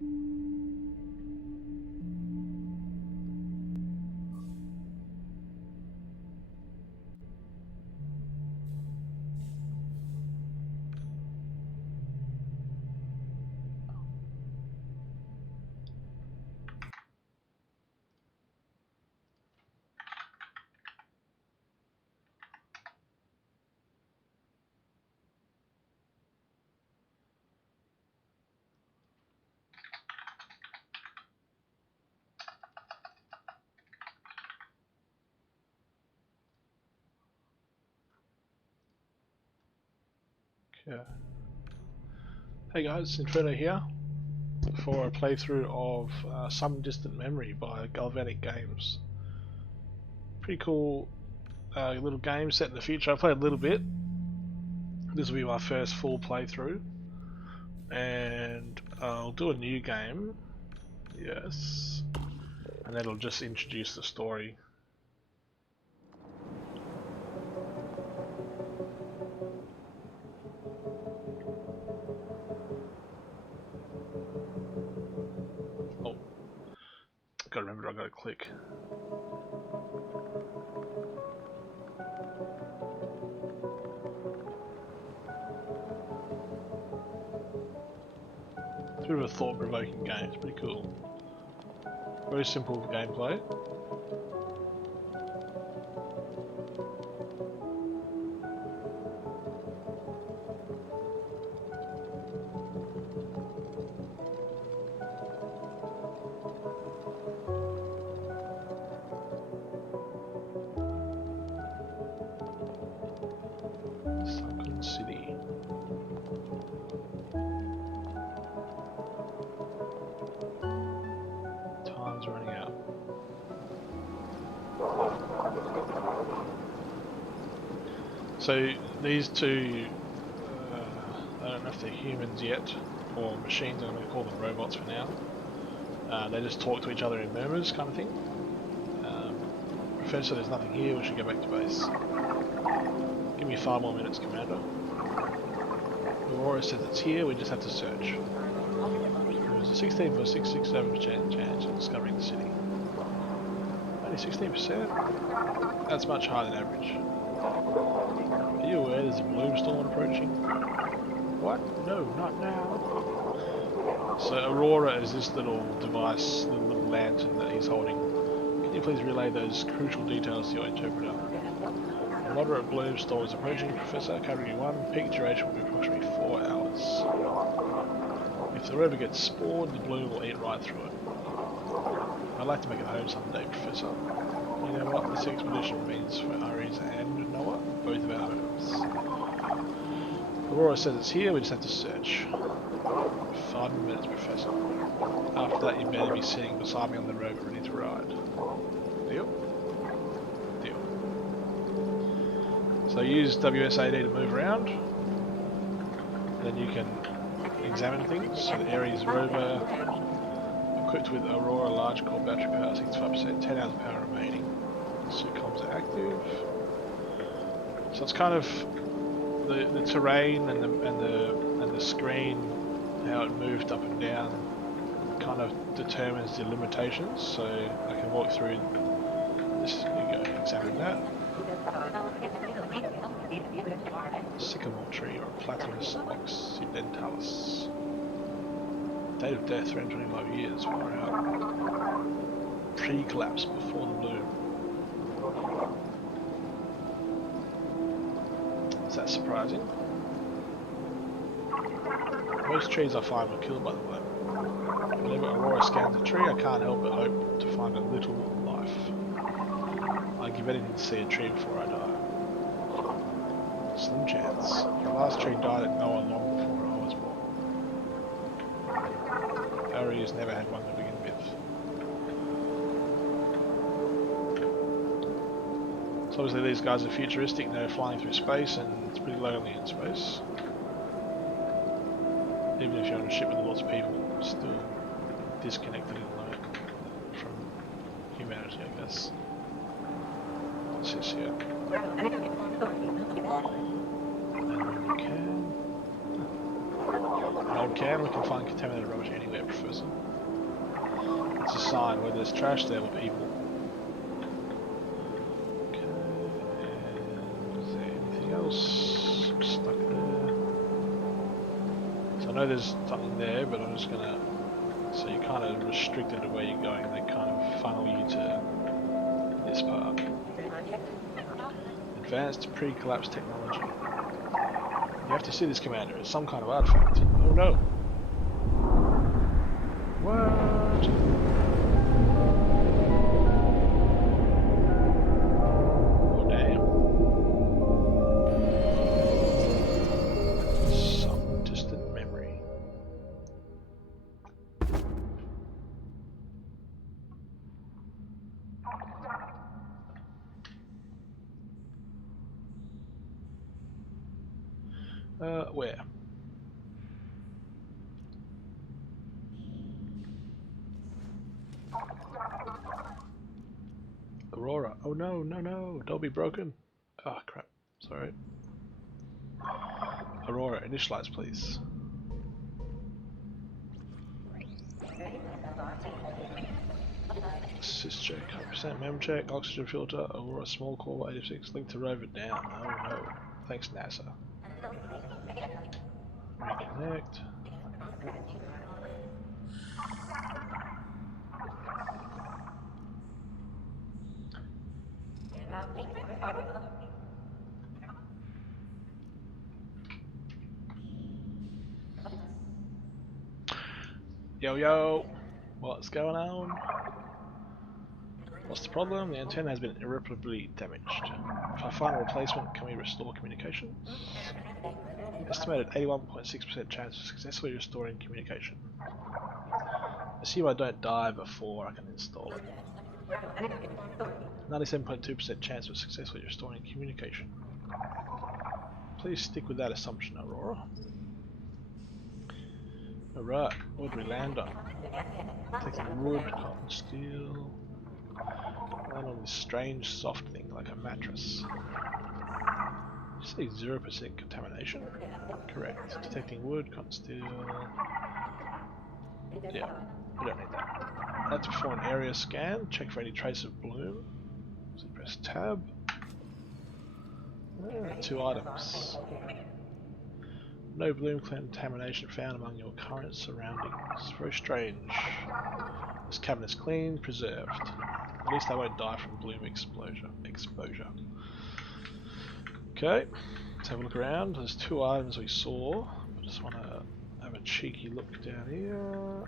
Yeah. Hey guys, Inferno here for a playthrough of Some Distant Memory by Galvanic Games. Pretty cool little game set in the future. I played a little bit. This will be my first full playthrough, and I'll do a new game. Yes, and that'll just introduce the story. Oh, gotta remember I gotta click. It's a bit of a thought-provoking game. It's pretty cool. Very simple gameplay. Sunken City. Time's running out. So these two, I don't know if they're humans yet or machines. I'm going to call them robots for now. They just talk to each other in murmurs, kind of thing. Professor, there's nothing here. We should go back to base. Give me 5 more minutes, Commander. Aurora says it's here. We just have to search. There's a 16.667% chance of discovering the city. Only 16%? That's much higher than average. Are you aware there's a bloom storm approaching? What? No, not now. So Aurora is this little device, the little lantern that he's holding. Can you please relay those crucial details to your interpreter? A moderate bloom storm is approaching, Professor. Category 1. Peak duration will be approximately 4 hours. If the rover gets spored, the bloom will eat right through it. I'd like to make it home someday, Professor. You know what this expedition means for Ares and Noah? Both of our homes. Aurora says it's here, we just have to search. 5 minutes, Professor. After that, you better be sitting beside me on the rover ready to ride. Deal? Deal. So use WSAD to move around. Then you can examine things. So the Ares rover, equipped with Aurora large core battery power, 65%, 10 hours of power remaining. Suit comms are active. So it's kind of the terrain and the screen, how it moved up and down, kind of determines the limitations. So I can walk through this. Here you go, examine that. Sycamore tree or Platanus occidentalis. Date of death 325 years. Far out. Pre-collapse before the bloom. Is that surprising? Most trees I find were killed by the bloom. Whenever Aurora scans a tree, I can't help but hope to find a little life. I'd give anything to see a tree before I die. Slim chance. The last tree died at Noah long before I was born. Ares never had one to begin with. So obviously these guys are futuristic, they're flying through space and it's pretty lonely in space. Even if you're on a ship with lots of people, still disconnected and alone from humanity, I guess. What's this here? And you can. An old can, we can find contaminated rubbish anywhere, Professor. It's a sign. Where there's trash, there were people. Okay, and is there anything else stuck there? So I know there's something there, but I'm just gonna... So you're kind of restricted to where you're going, and they kind of funnel you to this part. Advanced pre-collapse technology. You have to see this, Commander. It's some kind of artifact. Oh no! What? Oh damn. Some distant memory. Where? Aurora. Oh no, no, no. Don't be broken. Oh crap. Sorry. Aurora, initialize please. Assist check, 100% mem check, oxygen filter, Aurora small core 86, link to rover down. Oh no. Thanks NASA. Reconnect. Yo yo! What's going on? What's the problem? The antenna has been irreparably damaged. If I find a replacement, can we restore communications? Estimated 81.6% chance of successfully restoring communication. Assume I don't die before I can install it. 97.2% chance of successfully restoring communication. Please stick with that assumption, Aurora. Alright, what do we land on? Taking wood, cotton, steel. Land on this strange soft thing like a mattress. You say 0% contamination? Correct. Detecting wood, cotton, steel. Yeah, we don't need that. I'd like to perform an area scan, check for any trace of bloom. So press tab. 2 items. No bloom contamination found among your current surroundings. Very strange. This cabin is clean, preserved. At least I won't die from bloom exposure. Okay, let's have a look around. There's 2 items we saw. I just want to have a cheeky look down here.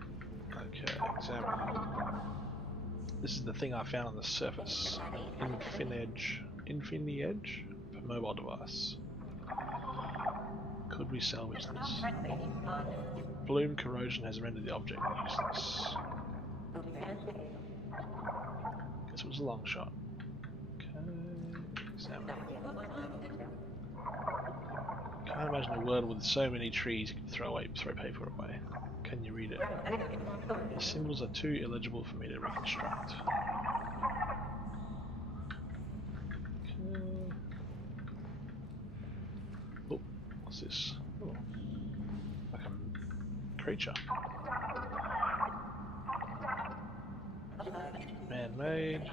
Okay, examine. This is the thing I found on the surface. Infinity Edge for mobile device. Could we salvage this? Bloom corrosion has rendered the object useless. Guess it was a long shot. Okay, examine. Can't imagine a world with so many trees you could throw paper away. Can you read it? The symbols are too illegible for me to reconstruct. Okay. Oh, what's this? Oh, like a creature. Man-made.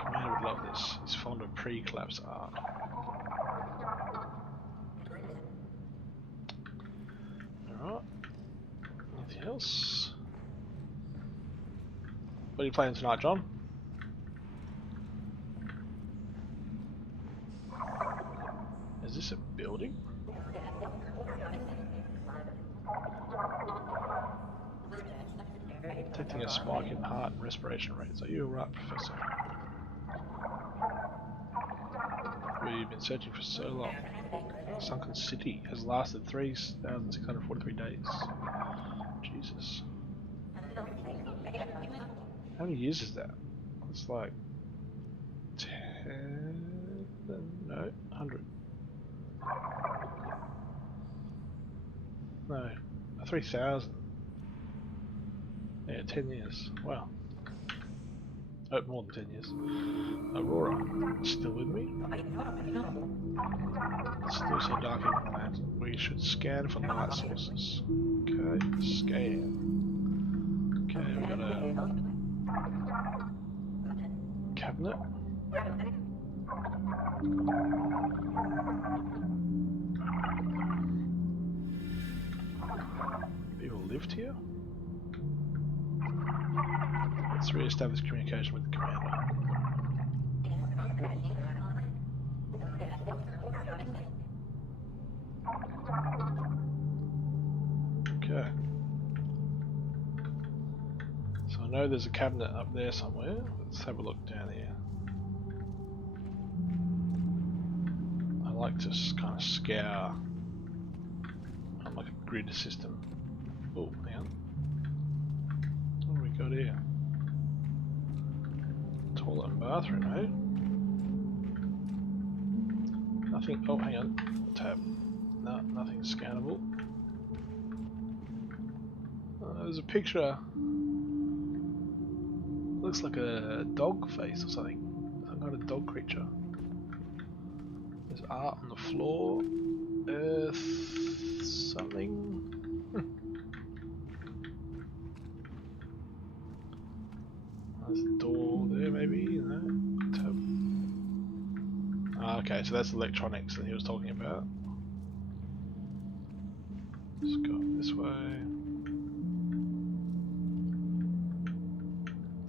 Commander would love this. He's fond of pre-collapse art. Alright. Anything else? What are you playing tonight, John? Is this a building? Detecting a spike in heart and respiration rates. Are you alright, Professor? We've been searching for so long. Sunken City has lasted 3,643 days. Jesus. How many years is that? It's like 10... no, 100. No, 3,000. Yeah, 10 years. Wow. Oh, more than 10 years. Aurora, still with me? Still so dark in the land. We should scan for light sources. Okay, scan. Okay, we got a cabinet. People lived here? Let's re-establish communication with the commander. Okay. So I know there's a cabinet up there somewhere. Let's have a look down here. I like to kind of scour on like a grid system. Oh, hang on. What do we got here? Toilet and bathroom, eh? Nothing. Oh, hang on. Tab. No, nothing scannable. There's a picture. Looks like a dog face or something. Some kind of dog creature. There's art on the floor. Earth. Something. There's a door there, maybe. No. Tab. Okay, so that's electronics that he was talking about. Let's go this way.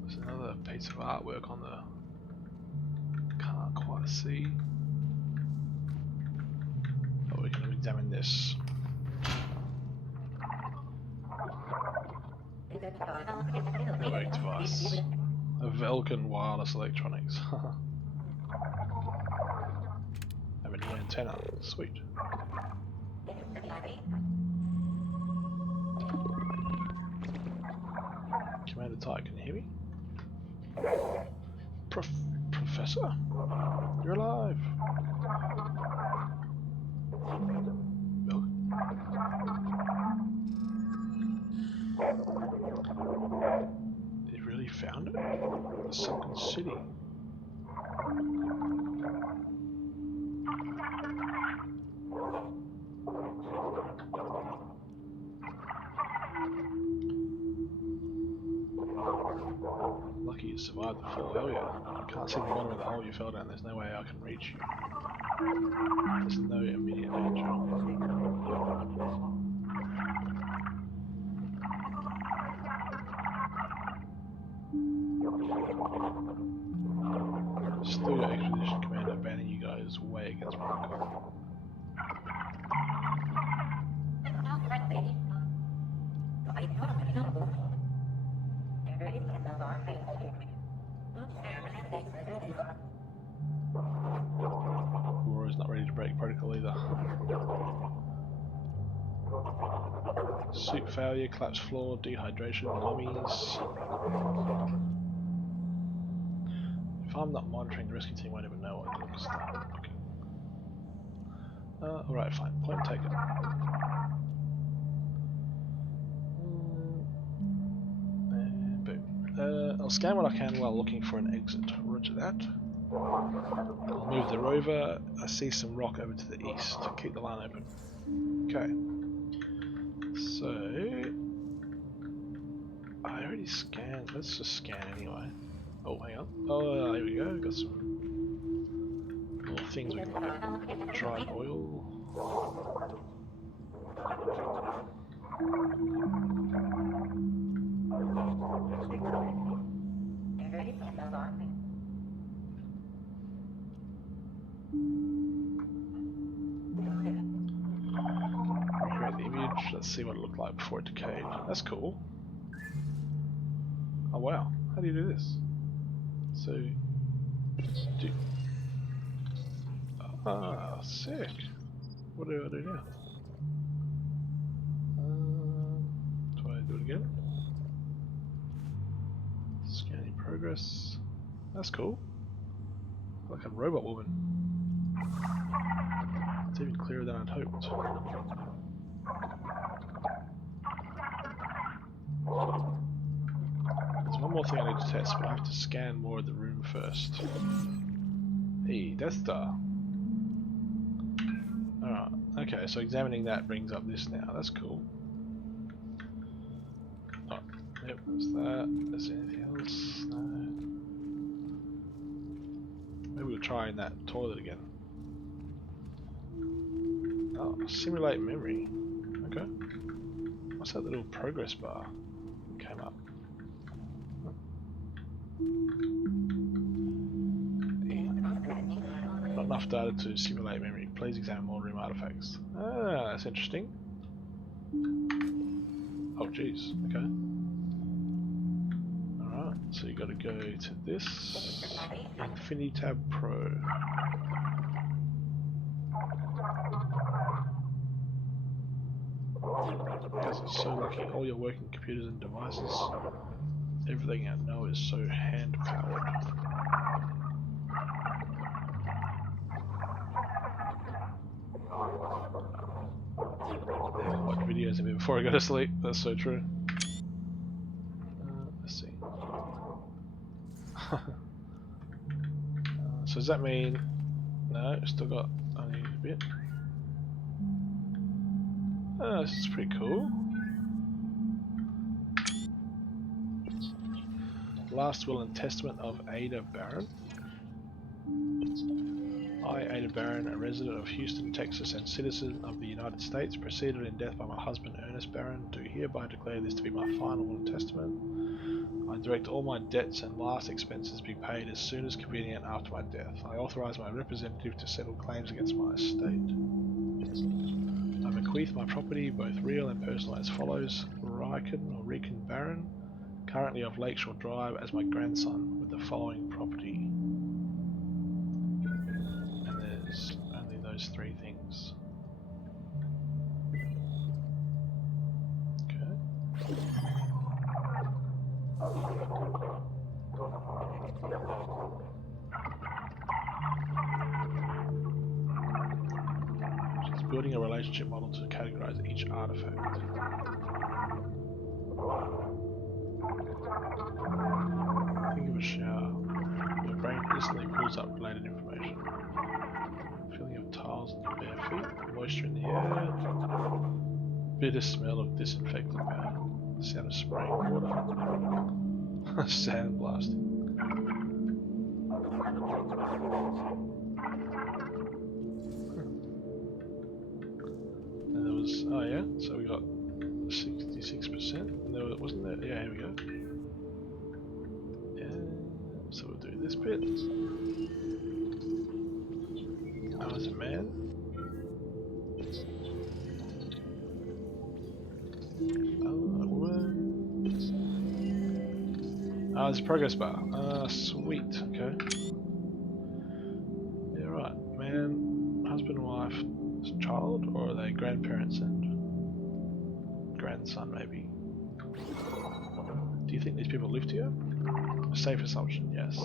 There's another piece of artwork on the... Can't quite see. But we can examine this. Network device. A Velkin wireless electronics. Have a new antenna. Sweet. Commander Ty, can you hear me? Professor? You're alive! Velkin? They really found it? The sunken city. Lucky you survived the fall. Hell yeah. Can't see the bottom of the hole you fell down. There's no way I can reach you. There's no immediate danger. Still Expedition Commander banning you guys way against protocol. Aurora's not ready to break protocol either. Suit failure, collapsed floor, dehydration, mummies. If I'm not monitoring, the rescue team won't even know what to start looking. Alright, fine. Point taken. And boom. I'll scan what I can while looking for an exit. Roger that. I'll move the rover. I see some rock over to the east. Keep the line open. Okay. So... I already scanned. Let's just scan anyway. Oh, hang on. Oh, here we go. Got some little things we can look at. Dried oil. Recreate the image. Let's see what it looked like before it decayed. That's cool. Oh wow. How do you do this? So, sick. What do I do now? Do I do it again? Scanning progress. That's cool. Like a robot woman. It's even clearer than I'd hoped. There's one one more thing I need to test, but I have to scan more of the room first. Hey, Death Star. Alright, okay, so examining that brings up this now. That's cool. Oh, yep, there's that. Is there anything else? No. Maybe we'll try in that toilet again. Oh, simulate memory. Okay. What's that little progress bar that came up? Not enough data to simulate memory. Please examine more room artifacts. Ah, that's interesting. Oh, jeez. Okay. Alright, so you gotta go to this. Infinitab Pro. You guys are so lucky. All your working computers and devices. Everything I know is so hand powered. Watch videos of me before I go to sleep. That's so true. Let's see. So does that mean... No, still got only a bit. Oh, this is pretty cool. Last will and testament of Ada Barron. I, Ada Barron, a resident of Houston, Texas, and citizen of the United States, preceded in death by my husband Ernest Barron, do hereby declare this to be my final will and testament. I direct all my debts and last expenses be paid as soon as convenient after my death. I authorize my representative to settle claims against my estate. I bequeath my property, both real and personal, as follows: Rican Barron, currently of Lakeshore Drive, as my grandson, with the following property. And there's only those three things. Okay. She's building a relationship model to categorize each artifact. Think of a shower. Your brain instantly pulls up related information. Feeling of tiles on your bare feet, moisture in the air, bitter smell of disinfectant powder, the sound of spraying water, sandblasting. And there was, oh yeah, so we got 66%, and there wasn't there, yeah, here we go. So we'll do this bit. Oh, there's a man. Oh, a woman. Oh, there's a progress bar. Sweet. Okay. Yeah, right. Man, husband, wife, child, or are they grandparents and grandson, maybe? Do you think these people live to you? A safe assumption, yes.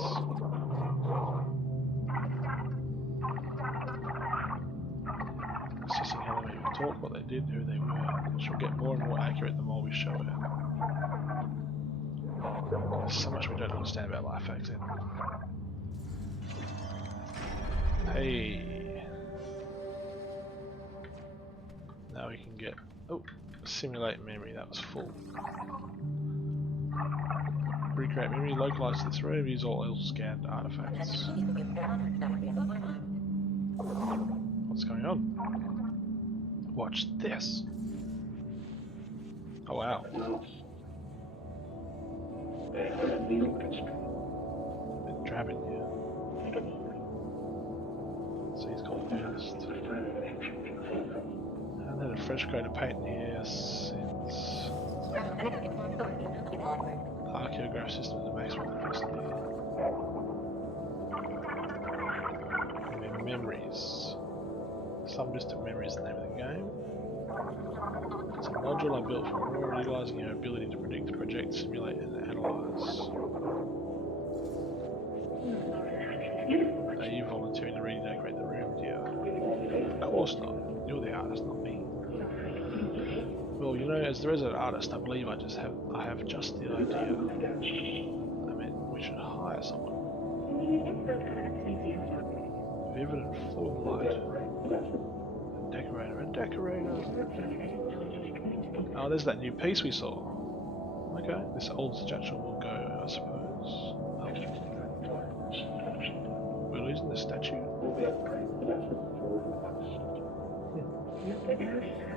Assessing how they made you talk, what they did, who they were. She'll get more and more accurate the more we show her. There's so much we don't understand about life hacks then. Hey. Now we can get... Oh, simulate memory, that was full. Recreate memory, localize this room, use all else scanned artifacts. What's going on? Watch this! Oh wow. Bit drab in here. So he's got first. And then a fresh coat of paint in here since... Archaeograph system is the maximum capacity. And then memories. Some distant memory is the name of the game. It's a module I built for Aurora, utilizing your ability to predict, project, simulate, and analyze. Are you volunteering to redecorate the room, dear? Of course not. You're the artist, not me. Well, you know, as the resident artist, I believe I have just the idea. I mean, we should hire someone. Vivid and full of light. A decorator. Oh, there's that new piece we saw. Okay, this old statue will go, I suppose. Oh. We're losing the statue?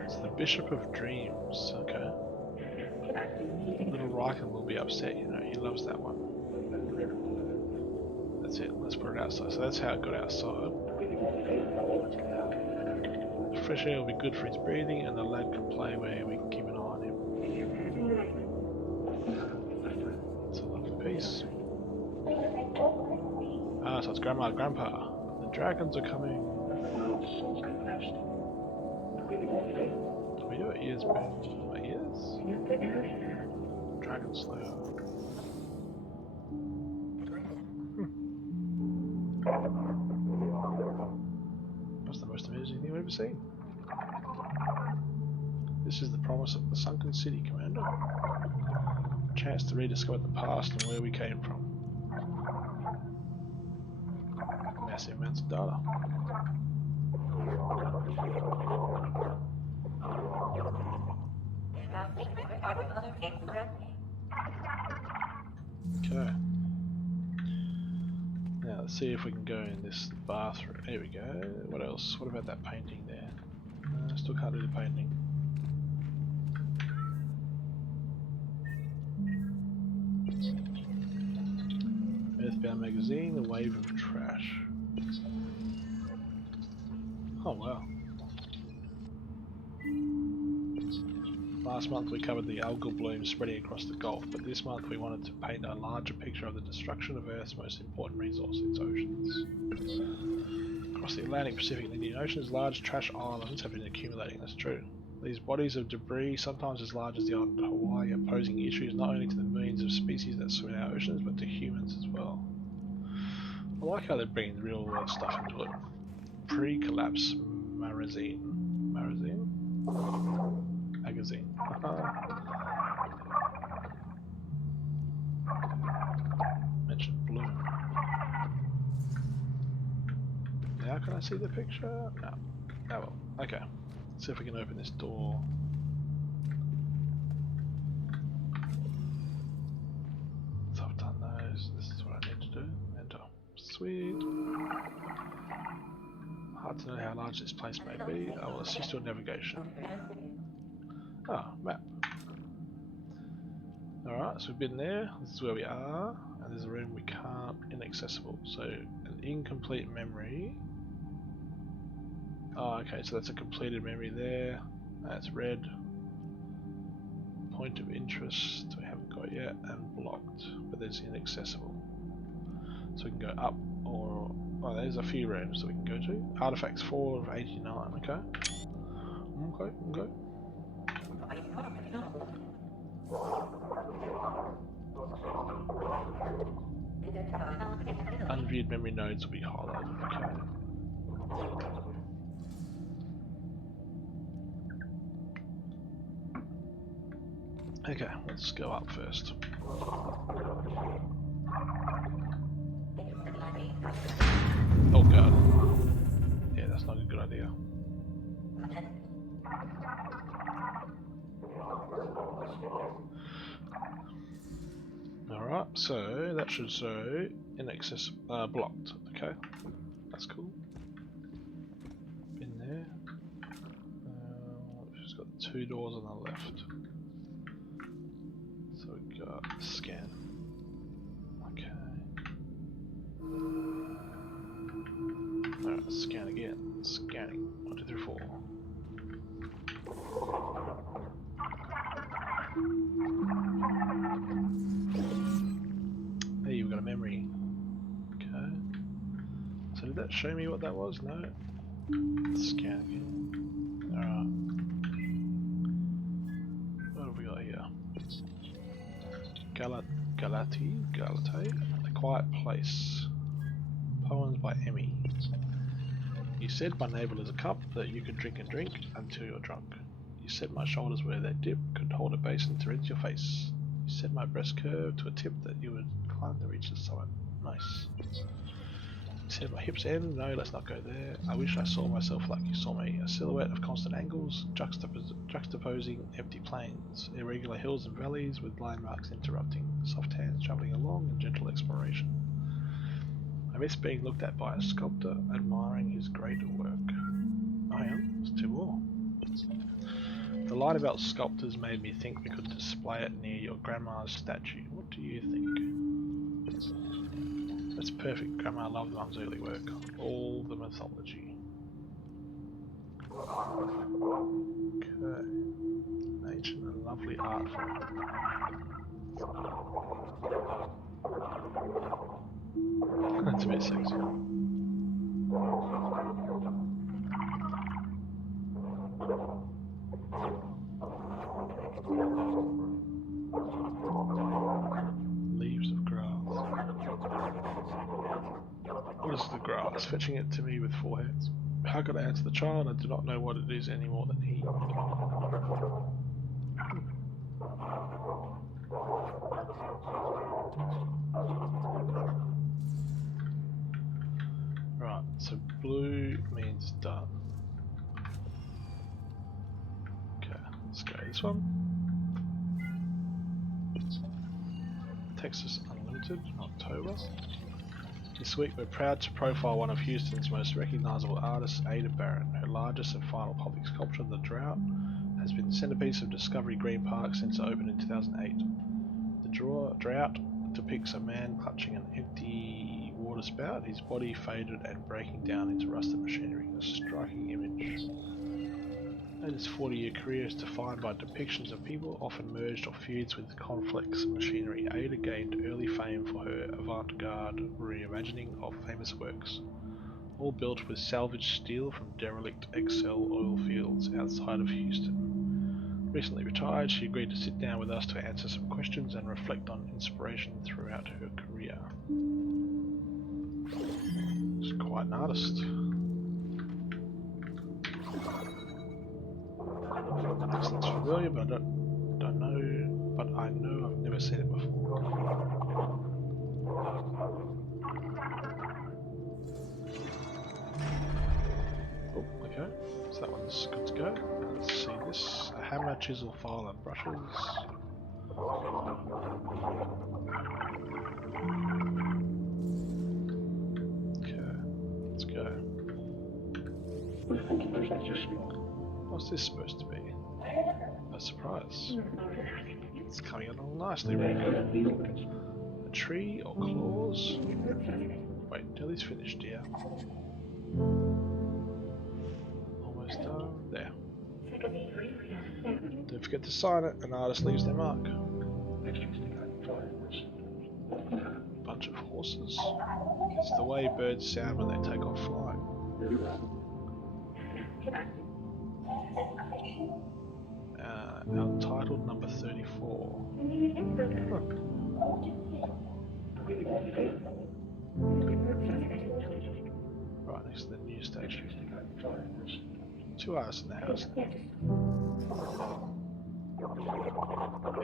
It's the Bishop of Dreams, okay. Little Riken will be upset, you know, he loves that one. That's it, let's put it outside. So that's how it got outside. Fresh air will be good for his breathing, and the lad can play where we can keep an eye on him. It's a lovely piece. Ah, so it's Grandma and Grandpa. The dragons are coming. Are your ears burning? My ears? Dragon Slayer. That's the most amazing thing I've ever seen. This is the promise of the sunken city, Commander. A chance to rediscover the past and where we came from. Massive amounts of data. Okay. Now let's see if we can go in this bathroom. Here we go. What else? What about that painting there? Still can't do the painting. Earthbound magazine, a wave of trash. Oh wow. Last month we covered the algal bloom spreading across the Gulf, but this month we wanted to paint a larger picture of the destruction of Earth's most important resource, its oceans. Across the Atlantic, Pacific and Indian Oceans, large trash islands have been accumulating, that's true. These bodies of debris, sometimes as large as the island of Hawaii, are posing issues not only to the millions of species that swim in our oceans, but to humans as well. I like how they're bringing real world stuff into it. Pre-collapse magazine. Mentioned bloom. Now can I see the picture? No. Oh well. Okay. Let's see if we can open this door. So I've done those. This is what I need to do. Enter. Sweet. Hard to know how large this place may be. I will assist your navigation. Ah, map. Alright, so we've been there. This is where we are. And there's a room we can't, inaccessible. So, an incomplete memory. Oh, okay, so that's a completed memory there. That's red. Point of interest we haven't got yet, and blocked, but there's inaccessible. So we can go up, or oh, there's a few rooms that we can go to. Artifacts 4 of 89. Okay. Okay. Unviewed memory nodes will be highlighted. Okay. Okay, let's go up first. Oh god. Yeah, that's not a good idea. Alright, so that should show inaccessible, blocked. Okay, that's cool. In there. She's got 2 doors on the left. So we got scan. Okay. Alright, scan again. Scanning. 1, 2, 3, 4. Hey, we've got a memory. Okay. So did that show me what that was? No. Scan again. Alright. What have we got here? Galate? A Quiet Place. Poems by Emmy. You said my navel is a cup that you can drink and drink until you're drunk. You You said my shoulders where they dip, could hold a basin to rinse your face. You said my breast curved to a tip that you would climb to reach the summit. Nice. You said my hips end. No, let's not go there. I wish I saw myself like you saw me. A silhouette of constant angles, juxtaposing empty plains, irregular hills and valleys with landmarks interrupting, soft hands travelling along in gentle exploration. I miss being looked at by a sculptor, admiring his great work. Oh, hang on, there's two more. The line about sculptors made me think we could display it near your grandma's statue. What do you think? That's perfect. Grandma loved Mum's early work. All the mythology. Okay. Ancient and lovely art form. That's a bit sexy. Leaves of grass. What is the grass? Fetching it to me with 4 hands. How could I answer the child? I do not know what it is any more than he. Right, so blue means done. Okay, let's go this one. Texas Unlimited, October. This week we're proud to profile one of Houston's most recognisable artists, Ada Barron. Her largest and final public sculpture, The Drought, has been the centrepiece of Discovery Green Park since it opened in 2008. The Drought depicts a man clutching an empty water spout, his body faded and breaking down into rusted machinery. A striking image. Ada's 40-year career is defined by depictions of people, often merged or fused with complex machinery. Ada gained early fame for her avant-garde reimagining of famous works, all built with salvaged steel from derelict Excel oil fields outside of Houston. Recently retired, she agreed to sit down with us to answer some questions and reflect on inspiration throughout her career. She's quite an artist. This looks familiar, but I don't know. But I know I've never seen it before. Oh, okay. So that one's good to go. Let's see this: a hammer, chisel, file, and brushes. Okay, let's go. What's this supposed to be? A surprise. It's coming along nicely, really good. A tree or claws? Wait until he's finished, yeah. Almost done. There. Don't forget to sign it. An artist leaves their mark. Bunch of horses. It's the way birds sound when they take off flying. Untitled number 34. Huh. Right next to the news station. 2 artists in the house. The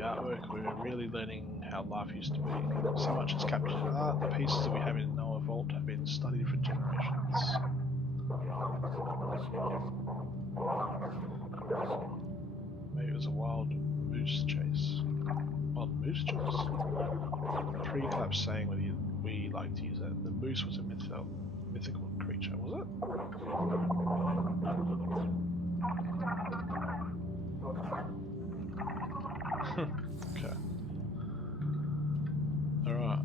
artwork, we're really learning how life used to be. So much is captured in art. The pieces that we have in Noah Vault have been studied for generations. Maybe it was a wild moose chase. Wild moose chase? Pre-collapse saying we like to use it. The moose was a mythical creature, was it? Okay. Alright.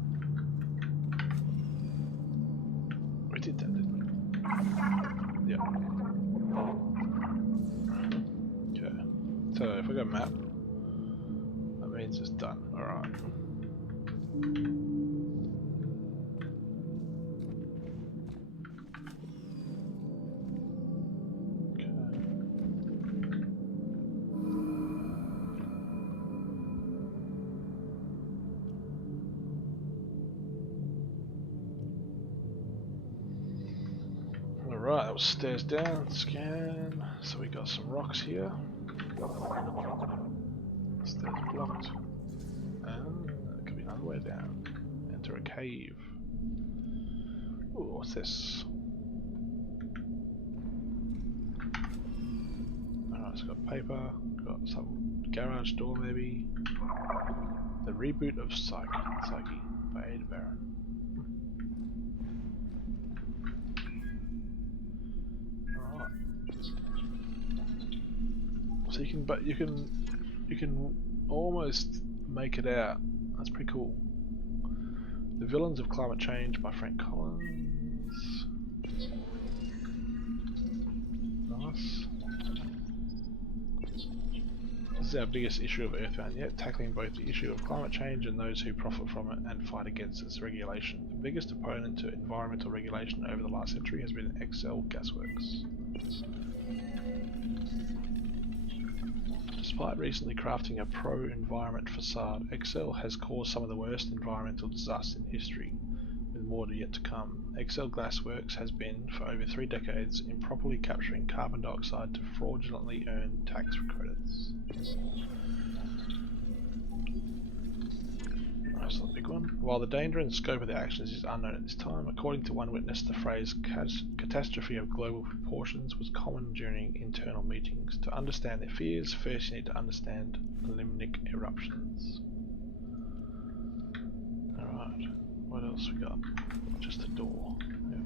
We did that, didn't we? Yeah. Okay. So if I go map, that means it's done. Alright. Alright, that was stairs down, scan. So we got some rocks here. Stairs blocked. And there could be another way down. Enter a cave. Ooh, what's this? Alright, it's got paper, got some garage door maybe. The reboot of Psyche by Ada Baron. Alright. So you can almost make it out. That's pretty cool. The Villains of Climate Change by Frank Collins. Nice. This is our biggest issue of Earthbound yet, tackling both the issue of climate change and those who profit from it and fight against its regulation. The biggest opponent to environmental regulation over the last century has been XL Gasworks. Despite recently crafting a pro-environment facade, XL has caused some of the worst environmental disasters in history, with more yet to come. XL Glassworks has been, for over 3 decades, improperly capturing carbon dioxide to fraudulently earn tax credits. That's the big one. While the danger and scope of the actions is unknown at this time, according to one witness, the phrase catastrophe of global proportions was common during internal meetings. To understand their fears, first you need to understand limnic eruptions. Alright, what else we got? Just a door. Yep.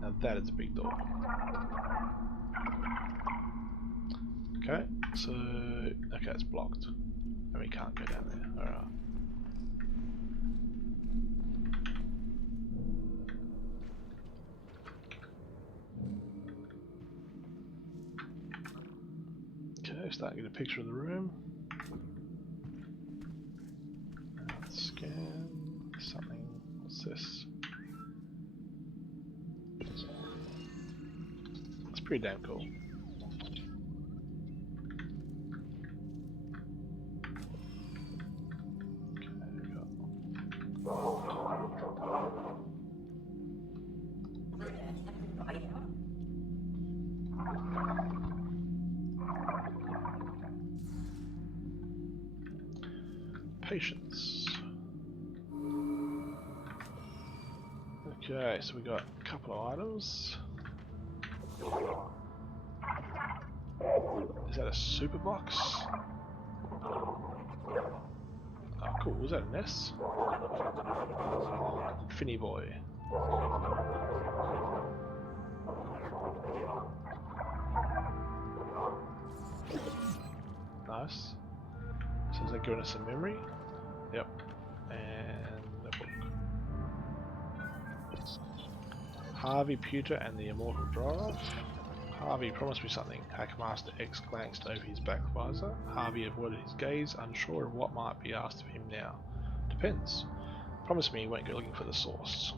Now that is a big door. Okay, so okay, it's blocked. And we can't go down there. Alright. Okay, starting to get a picture of the room. Let's scan something. What's this? That's pretty damn cool. Patience. Okay, so we got a couple of items. Is that a super box? Oh, cool. Was that a Ness? Finny boy. Nice. So is that giving us a memory? Yep. And a book. Harvey Pewter and the Immortal Drive. Harvey promised me something. Hackmaster X glanced over his back visor. Harvey avoided his gaze, unsure of what might be asked of him now. Depends. Promise me he won't go looking for the source.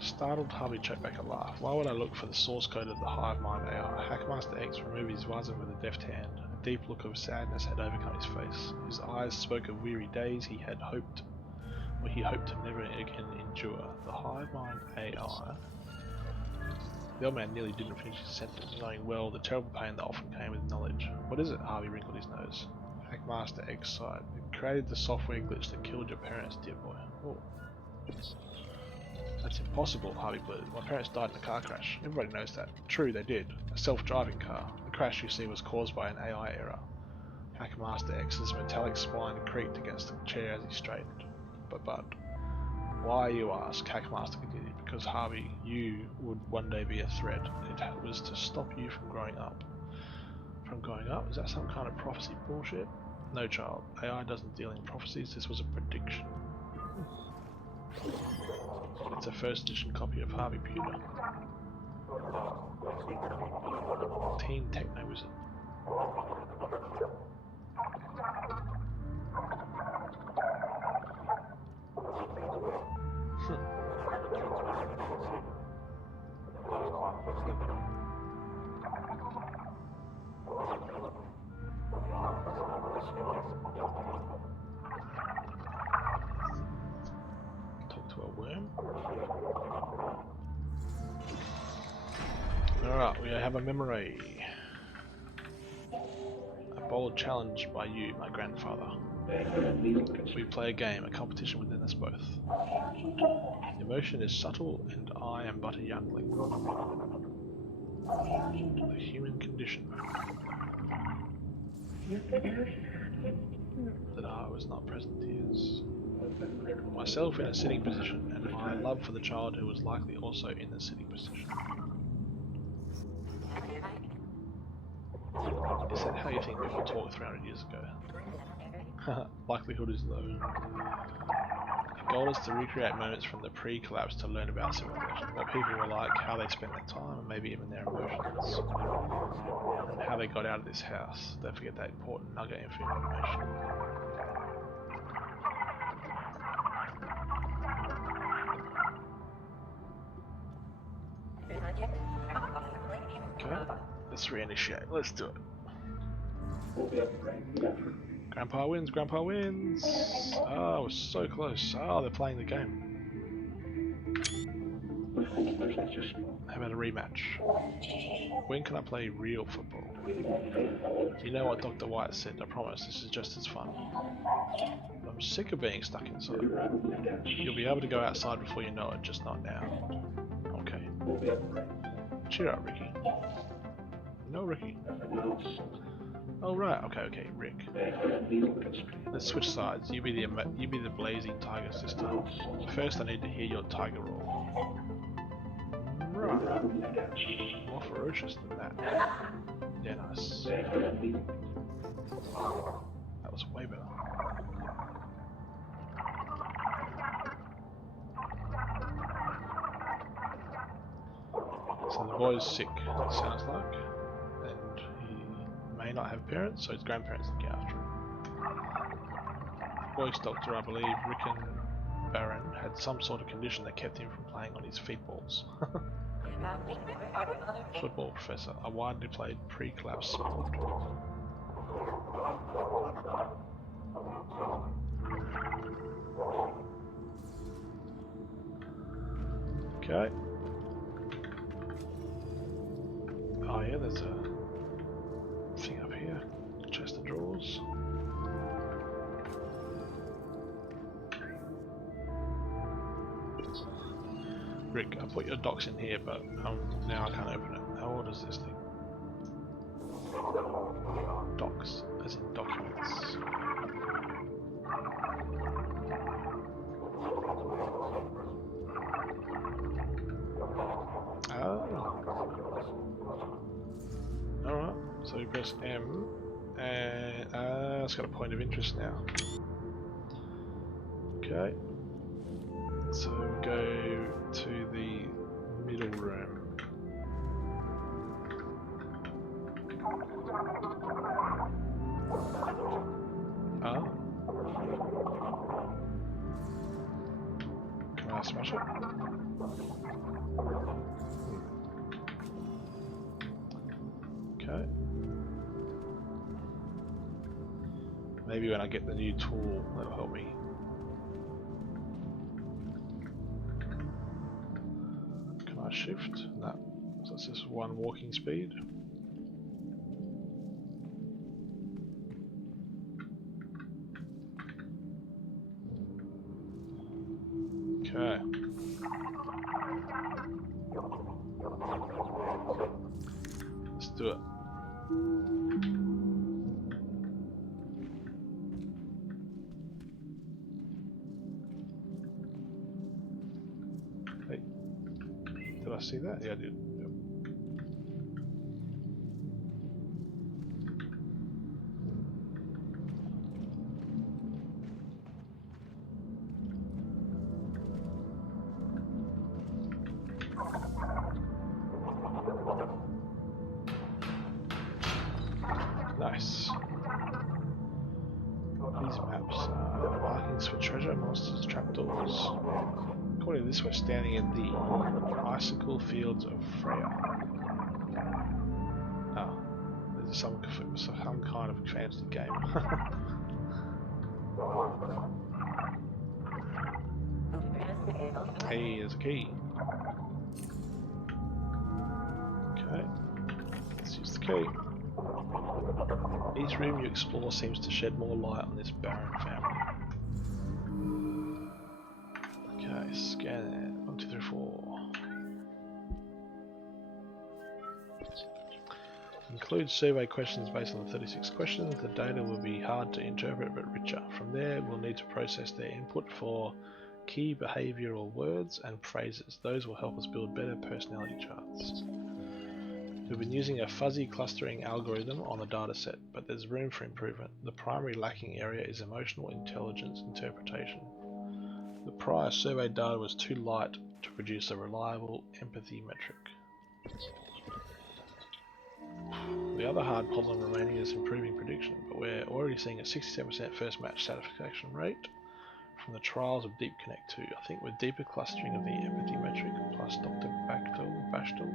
Startled, Harvey choked back a laugh. Why would I look for the source code of the hive mind AI? Hackmaster X removed his visor with a deft hand. A deep look of sadness had overcome his face. His eyes spoke of weary days he hoped to never again endure. The hive mind AI. The old man nearly didn't finish his sentence, knowing well the terrible pain that often came with knowledge. What is it? Harvey wrinkled his nose. Hackmaster X sighed. It created the software glitch that killed your parents, dear boy. Oh. That's impossible, Harvey blurted. My parents died in a car crash. Everybody knows that. True, they did. A self-driving car. The crash, you see, was caused by an AI error. Hackmaster X's metallic spine creaked against the chair as he straightened. But, why, you ask? Hackmaster continued. Because, Harvey, you would one day be a threat. It was to stop you from growing up. From growing up? Is that some kind of prophecy bullshit? No, child. AI doesn't deal in prophecies. This was a prediction. It's a first edition copy of Harvey Pewter. Teen Techno Wizard. Talk to a worm. Alright, we have a memory. A bold challenge by you, my grandfather. We play a game, a competition within us both. The emotion is subtle, and I am but a youngling. The human condition. That I was not present tears. Myself in a sitting position, and my love for the child who was likely also in the sitting position. Is that how you think people talked 300 years ago? Likelihood is low. The goal is to recreate moments from the pre-collapse to learn about civilization, what people were like, how they spent their time, and maybe even their emotions. And how they got out of this house. Don't forget that important nugget of information. Okay, let's reinitiate. Let's do it. Grandpa wins, Grandpa wins! Oh, we're so close. Oh, they're playing the game. How about a rematch? When can I play real football? You know what Dr. White said, I promise this is just as fun. I'm sick of being stuck inside. You'll be able to go outside before you know it, just not now. Okay. Cheer up, Ricky. No, Ricky. Oh right, okay, Rick. Let's switch sides. You be the blazing tiger sister. First, I need to hear your tiger roar. Right. More ferocious than that. Yeah, nice. That was way better. So the boy's sick, it sounds like, and he may not have parents, so his grandparents look after him. Boy's doctor, I believe, Rickon Baron, had some sort of condition that kept him from playing on his feet balls. Football professor, a widely played pre-collapse sport. Okay. Oh yeah, there's a thing up here. Chest of drawers. Rick, I put your docs in here, but now I can't open it. How old is this thing? Docs, as in documents. Alright, so we press M, and it's got a point of interest now. Okay. So we go to the middle room. Ah. Can I smash it? Okay. Maybe when I get the new tool, that'll help me. Shift? No. So it's just one walking speed. Okay. Let's do it. Did I see that? Yeah, I did. Yep. Nice. These maps are markings for treasure, monsters, trapdoors. According to this, we're standing in the icicle fields of Freya. Oh, there's some kind of fancy game. Hey, there's a key. Okay, Okay. Each room you explore seems to shed more light on this barren family. Okay, scan it. 1, 2, 3, 4. Include survey questions based on the 36 questions. The data will be hard to interpret but richer. From there, we'll need to process their input for key behavioural words and phrases. Those will help us build better personality charts. We've been using a fuzzy clustering algorithm on the dataset, but there's room for improvement. The primary lacking area is emotional intelligence interpretation. The prior survey data was too light to produce a reliable empathy metric. The other hard problem remaining is improving prediction, but we're already seeing a 67% first match satisfaction rate from the trials of Deep Connect 2. I think with deeper clustering of the empathy metric plus Dr. Bashtel,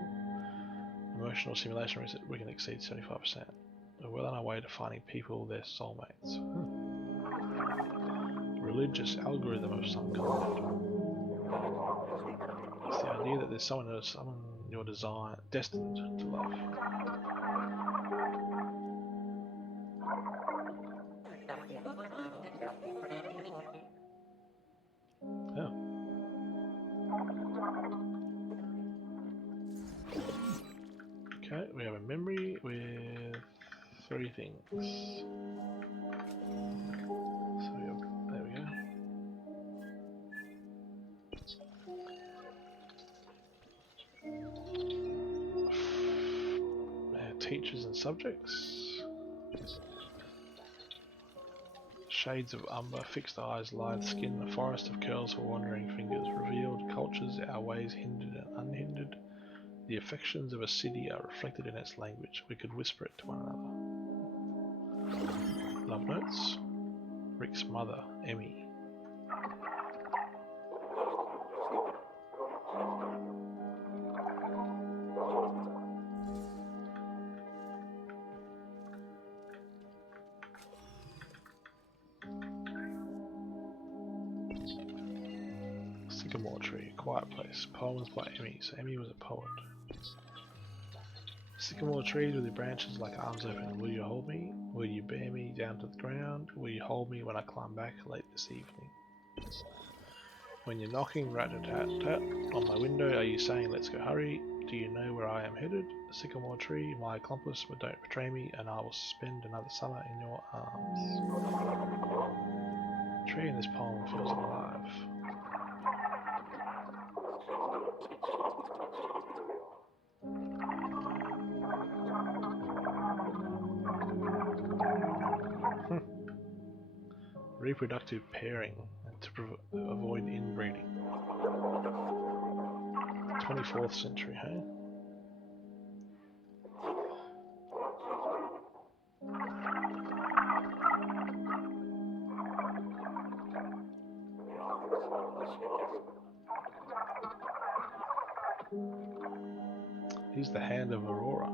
emotional simulation research, we can exceed 75%. We're well on our way to finding people their soulmates. Religious algorithm of some kind. It's the idea that there's someone you're destined to love. Oh. Okay, we have a memory with 3 things. So there we go. Teachers and subjects. Shades of umber, fixed eyes, lithe skin, a forest of curls for wandering fingers, revealed cultures, our ways hindered and unhindered. The affections of a city are reflected in its language. We could whisper it to one another. Love notes. Rick's mother, Emmy. Sycamore tree, quiet place. Poems by Emmy. So Emmy was a poet. Sycamore trees with their branches like arms open. Will you hold me? Will you bear me down to the ground? Will you hold me when I climb back late this evening? When you're knocking rat-a-tat-tat on my window, are you saying let's go hurry? Do you know where I am headed? Sycamore tree, my accomplice, but don't betray me, and I will spend another summer in your arms. The tree in this poem feels alive. Reproductive pairing to avoid inbreeding. 24th century, hey? Here's the hand of Aurora.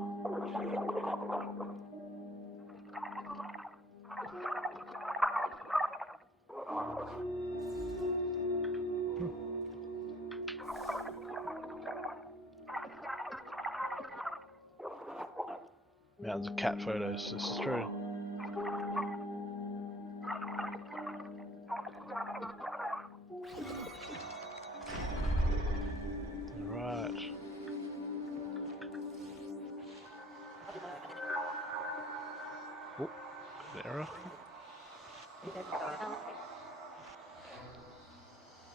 Mountains of cat photos, this is true. Alright. Oh, good error.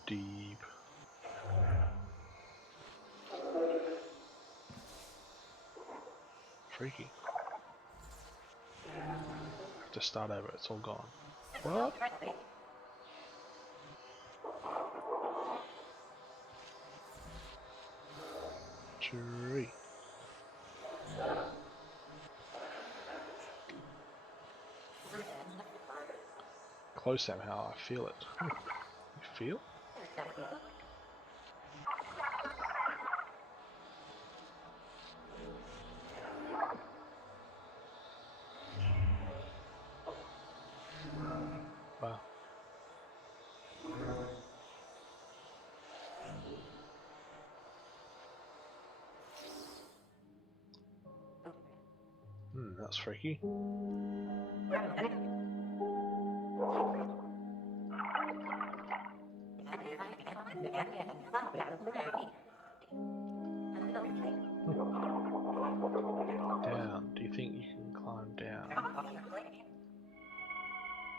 Deep. Freaky. Have to start over, it's all gone. What? Tree. Close somehow, I feel it. You feel? Wow. That's freaky. Down. Do you think you can climb down?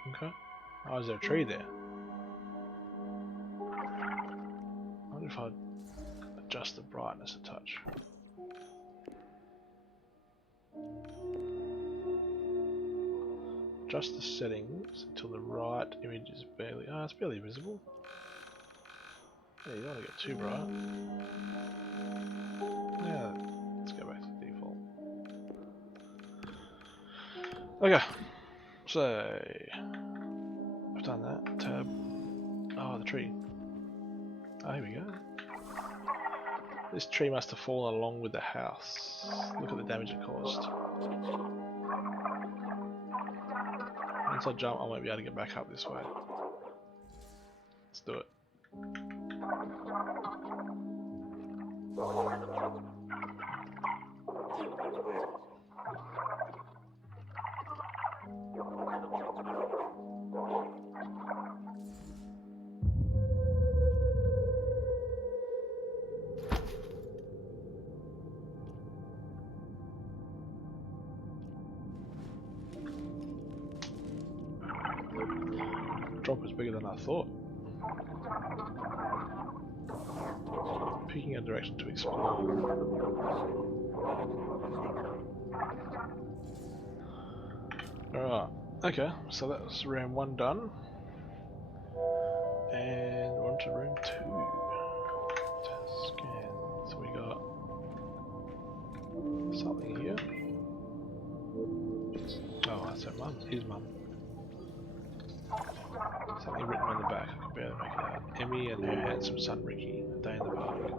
Okay. Oh, is there a tree there? I wonder if I adjust the brightness a touch. Adjust the settings until the right image is barely. Ah, it's barely visible. Yeah, you don't want to get too bright. Yeah, let's go back to default. Okay, so I've done that. Tab. Oh, the tree. Oh, here we go. This tree must have fallen along with the house. Look at the damage it caused. Once I jump, I won't be able to get back up this way. Let's do it. Drop was bigger than I thought. Picking a direction to explore. Alright, okay, so that's room 1 done. And we're on to room 2. Scan. So we got something here. Oh, that's her mum. His mum. Something written on the back, I can barely make it out. Emmy and her handsome son Ricky, a day in the park.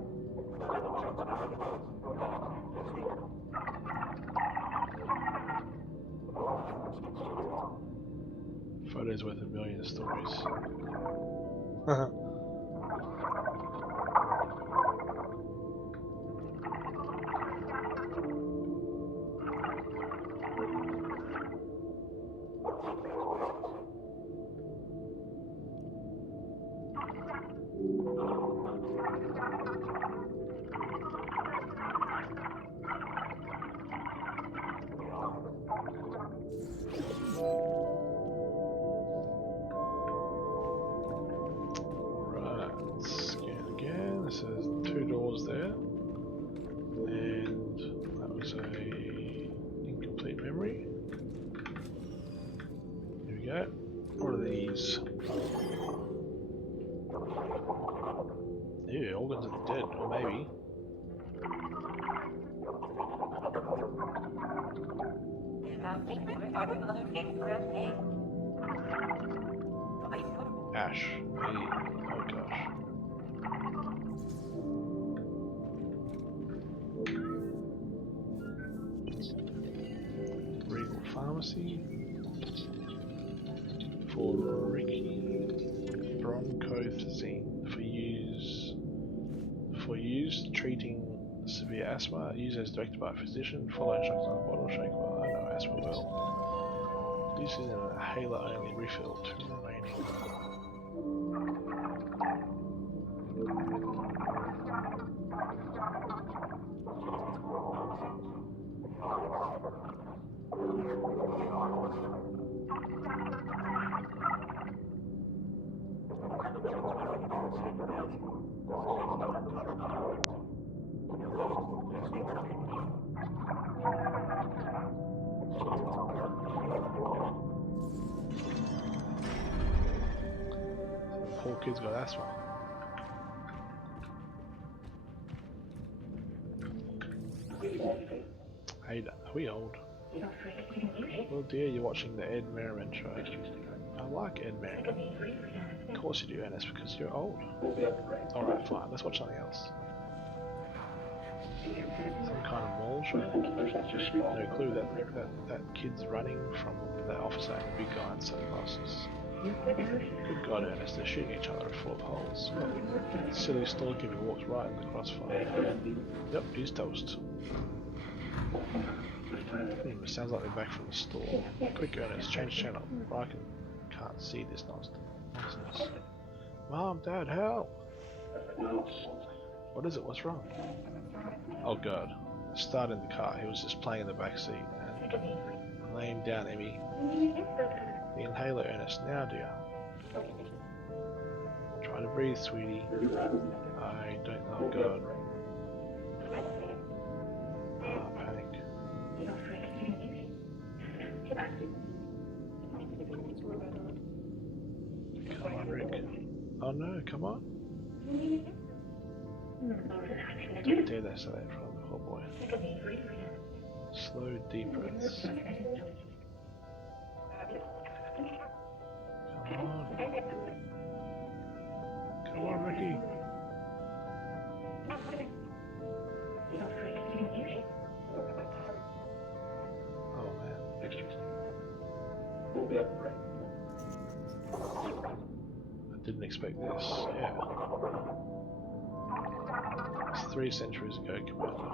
Photos worth a million stories. There's 2 doors there, and that was a incomplete memory. Here we go. What are these? Ew, organs of the dead, or maybe. Ash. Hey. Oh gosh. Pharmacy for Ricky Bronchosine for use treating severe asthma. Use as directed by a physician. Follow instructions on the bottle. Shake well. I know asthma well. Use in an inhaler only. Refill. 2 remaining. Poor kid's got asthma. Hey, are we old? Oh dear, you're watching the Ed Merriman show. I like Ed Merriman. Of course you do, Ernest, because you're old. Alright, fine, let's watch something else. Some kind of mall show? No clue. That kid's running from that officer and the big guy in sunglasses. Good God, Ernest, they're shooting each other full of holes. Silly storekeeper walks right in the crossfire. Yep, he's toast. It sounds like they're back from the store. Quick, Ernest, change channel. Can't see this nonsense. Mom, Dad, help! What is it? What's wrong? Oh God. Start in the car. He was just playing in the back seat. And lay him down, Emmy. The inhaler, Ernest. Now, dear. Try to breathe, sweetie. I don't know. Oh God. Panic. Come on, Rick. Oh no, come on. Don't dare they say that in front of the poor boy. Slow, deep breaths. Come on. Come on, Ricky. Oh man. I didn't expect this. Yeah. It's 3 centuries ago, Commander.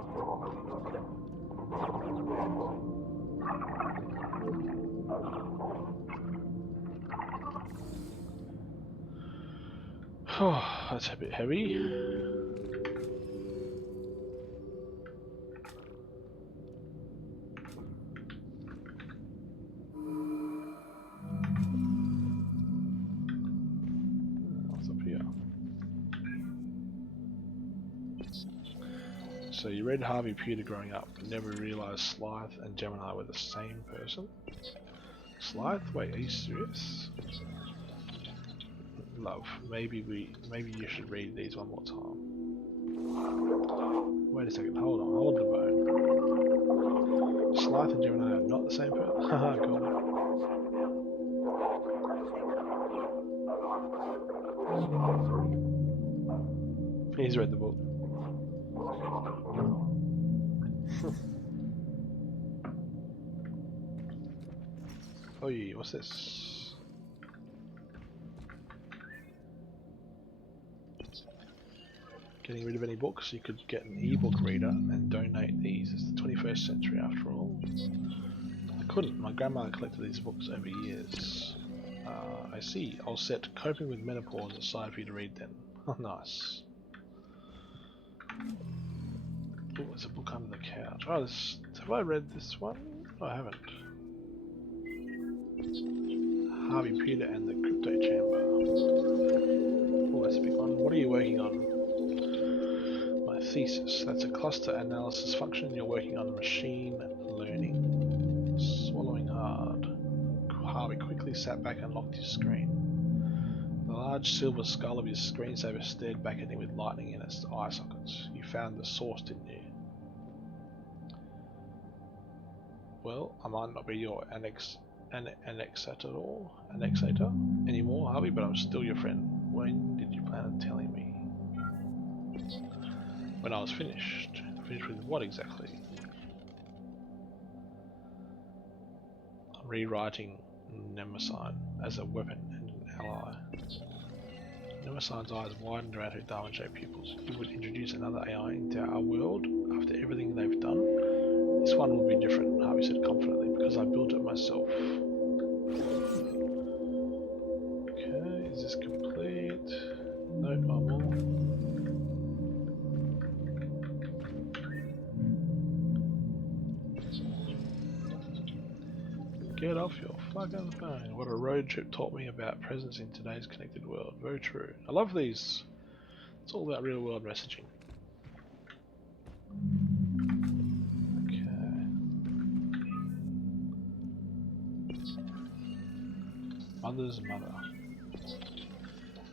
Oh, that's a bit heavy. What's up here? So you read Harvey Peter growing up, but never realised Slythe and Gemini were the same person? Slythe? Wait, are you serious? Love, maybe you should read these one more time. Wait a second, hold the bone. Slythe and Gemini are not the same person? Haha, God. He's read the book. Oh yeah, what's this? Getting rid of any books, you could get an ebook reader and donate these. It's the 21st century after all. I couldn't, my grandma collected these books over years. I see, I'll set Coping with Menopause aside for you to read then. Oh nice. Oh, there's a book under the couch. Oh, have I read this one? No, I haven't. Harvey Peter and the Crypto Chamber. Oh, that's a big one. What are you working on? My thesis. That's a cluster analysis function. You're working on machine learning. Swallowing hard. Harvey quickly sat back and locked his screen. The large silver skull of his screensaver stared back at him with lightning in its eye sockets. You found the source, didn't you? Well, I might not be your annexator anymore, Harvey, but I'm still your friend. When did you plan on telling me? When I was finished. Finished with what exactly? I'm rewriting Nemesine as a weapon and an ally. Nemesine's eyes widened around her diamond-shaped pupils. You would introduce another AI into our world after everything they've done? This one will be different, Harvey said confidently, because I built it myself. Okay, is this complete? Nope, one more. Get off your fucking phone. What a road trip taught me about presence in today's connected world. Very true. I love these. It's all about real world messaging. Mother's mother.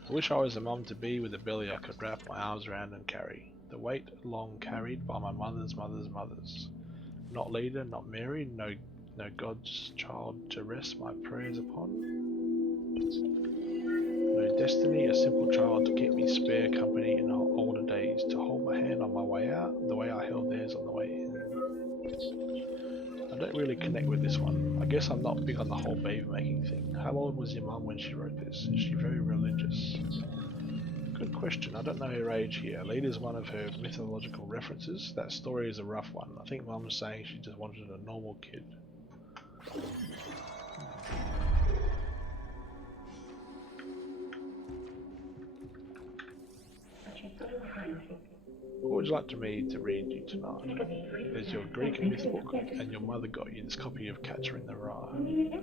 I wish I was a mum to be with a belly I could wrap my arms around and carry. The weight long carried by my mother's mother's mothers. Not leader, not Mary, no God's child to rest my prayers upon. No destiny, a simple child to keep me spare company in older days, to hold my hand on my way out, the way I held theirs on the way in. I don't really connect with this one. I guess I'm not big on the whole baby making thing. How old was your mum when she wrote this? Is she very religious? Good question. I don't know her age here. Leda's one of her mythological references. That story is a rough one. I think Mum's saying she just wanted a normal kid. What would you like me to read you tonight? There's your Greek myth book, and your mother got you this copy of Catcher in the Rye.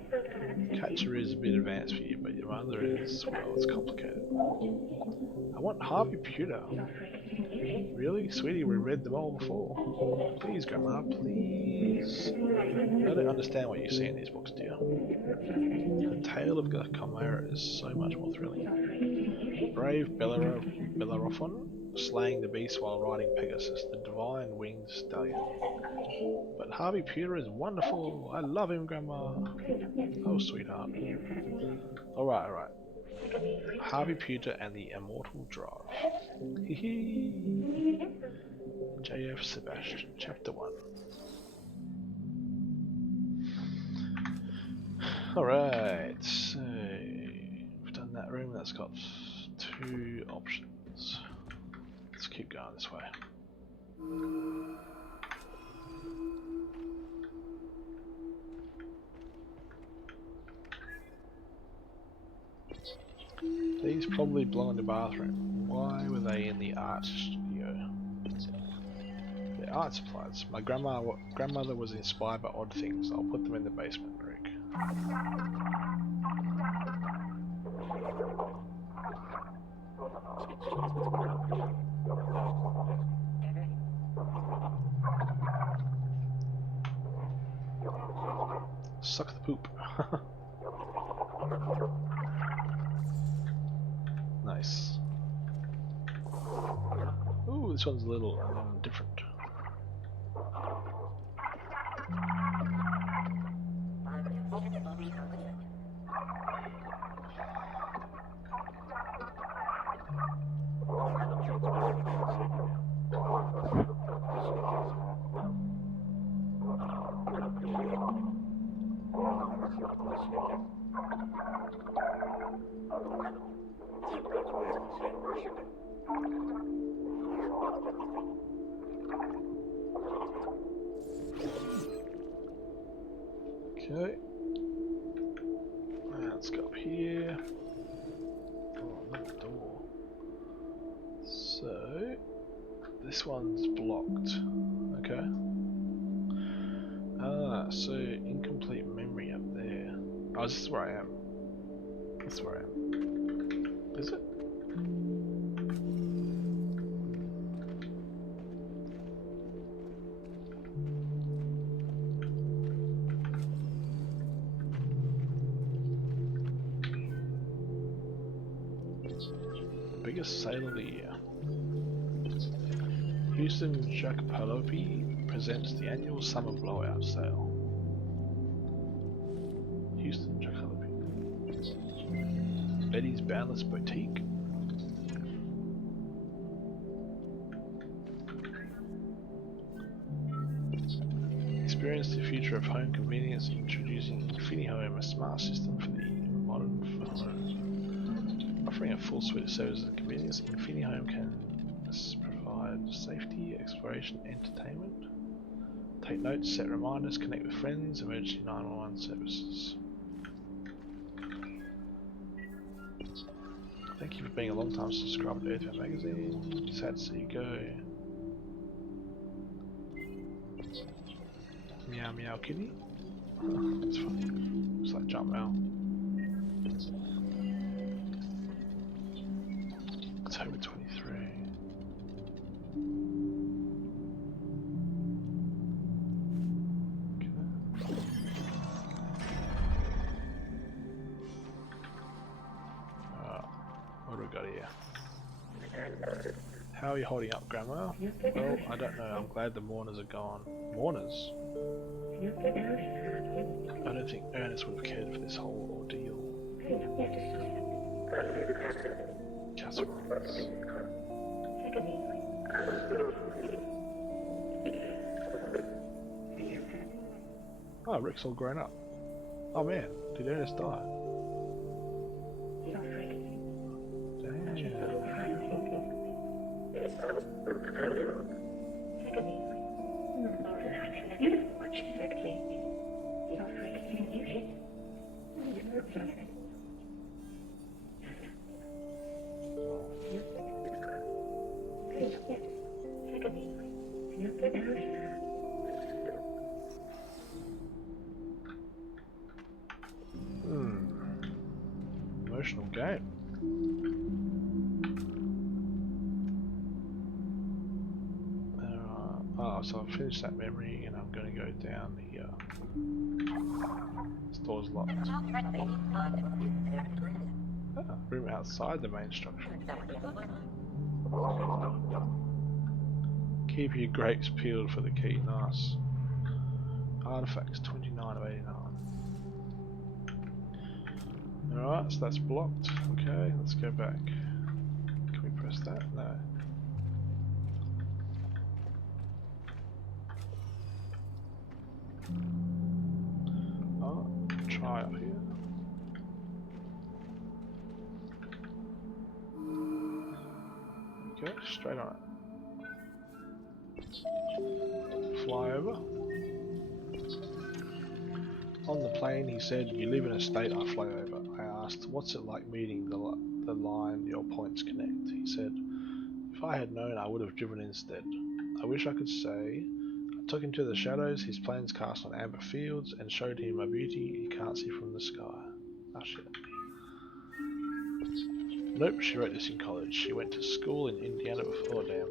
Catcher is a bit advanced for you, but your mother is, well, it's complicated. I want Harvey Pewter. Really? Sweetie, we read them all before. Please, Grandma, please. I don't understand what you see in these books, dear. The tale of the Chimera is so much more thrilling. Brave Bellerophon slaying the beast while riding Pegasus, the divine winged stallion. But Harvey Pewter is wonderful. I love him, Grandma. Oh, sweetheart. Alright. Harvey Pewter and the Immortal Drive. Hee. J.F. Sebastian, Chapter 1. Alright, so we've done that room. That's got 2 options. Let's keep going this way. These probably belong in the bathroom. Why were they in the art studio? They're art supplies. My grandmother was inspired by odd things. I'll put them in the basement, Rick. Suck the poop. Nice. Ooh, this one's a little different. Okay. Let's go up here. Oh, another door. So, this one's blocked. Okay. Ah, so incomplete memory up there. Oh, this is where I am. This is where I am. Is it? Biggest sale of the year. Houston Jacopalopi presents the annual summer blowout sale. Houston Jacopalopi. Betty's Boundless Boutique. Experience the future of home convenience introducing InfiniHome, a smart system for the modern home. Offering a full suite of services and convenience, InfiniHome can provide safety, exploration, entertainment. Take notes, set reminders, connect with friends, emergency 911 services. Thank you for being a long time subscriber to Earthbound Magazine. Sad to see you go. Meow meow kitty. That's funny. Looks like jump meow. October 23. What do we got here? How are you holding up, Grandma? Well, I don't know. I'm glad the mourners are gone. Mourners? I don't think Ernest would have cared for this whole ordeal. Casseroles. Oh, Rick's all grown up. Oh man, did Ernest die? Damn. game. So I've finished that memory and I'm going to go down here. This door's locked. Room outside the main structure. Keep your grapes peeled for the key. Nice. Artifacts 29 of 89. Alright, so that's blocked. Okay, let's go back. Can we press that? No. Oh, try up here. Okay, straight on it. Fly over. On the plane, he said, "You live in a state I fly over." I asked, "What's it like meeting the line your points connect?" He said, "If I had known, I would have driven instead. I wish I could say." I took him to the shadows, his planes cast on amber fields, and showed him a beauty he can't see from the sky. Ah, shit. Nope, she wrote this in college. She went to school in Indiana before. Oh, damn.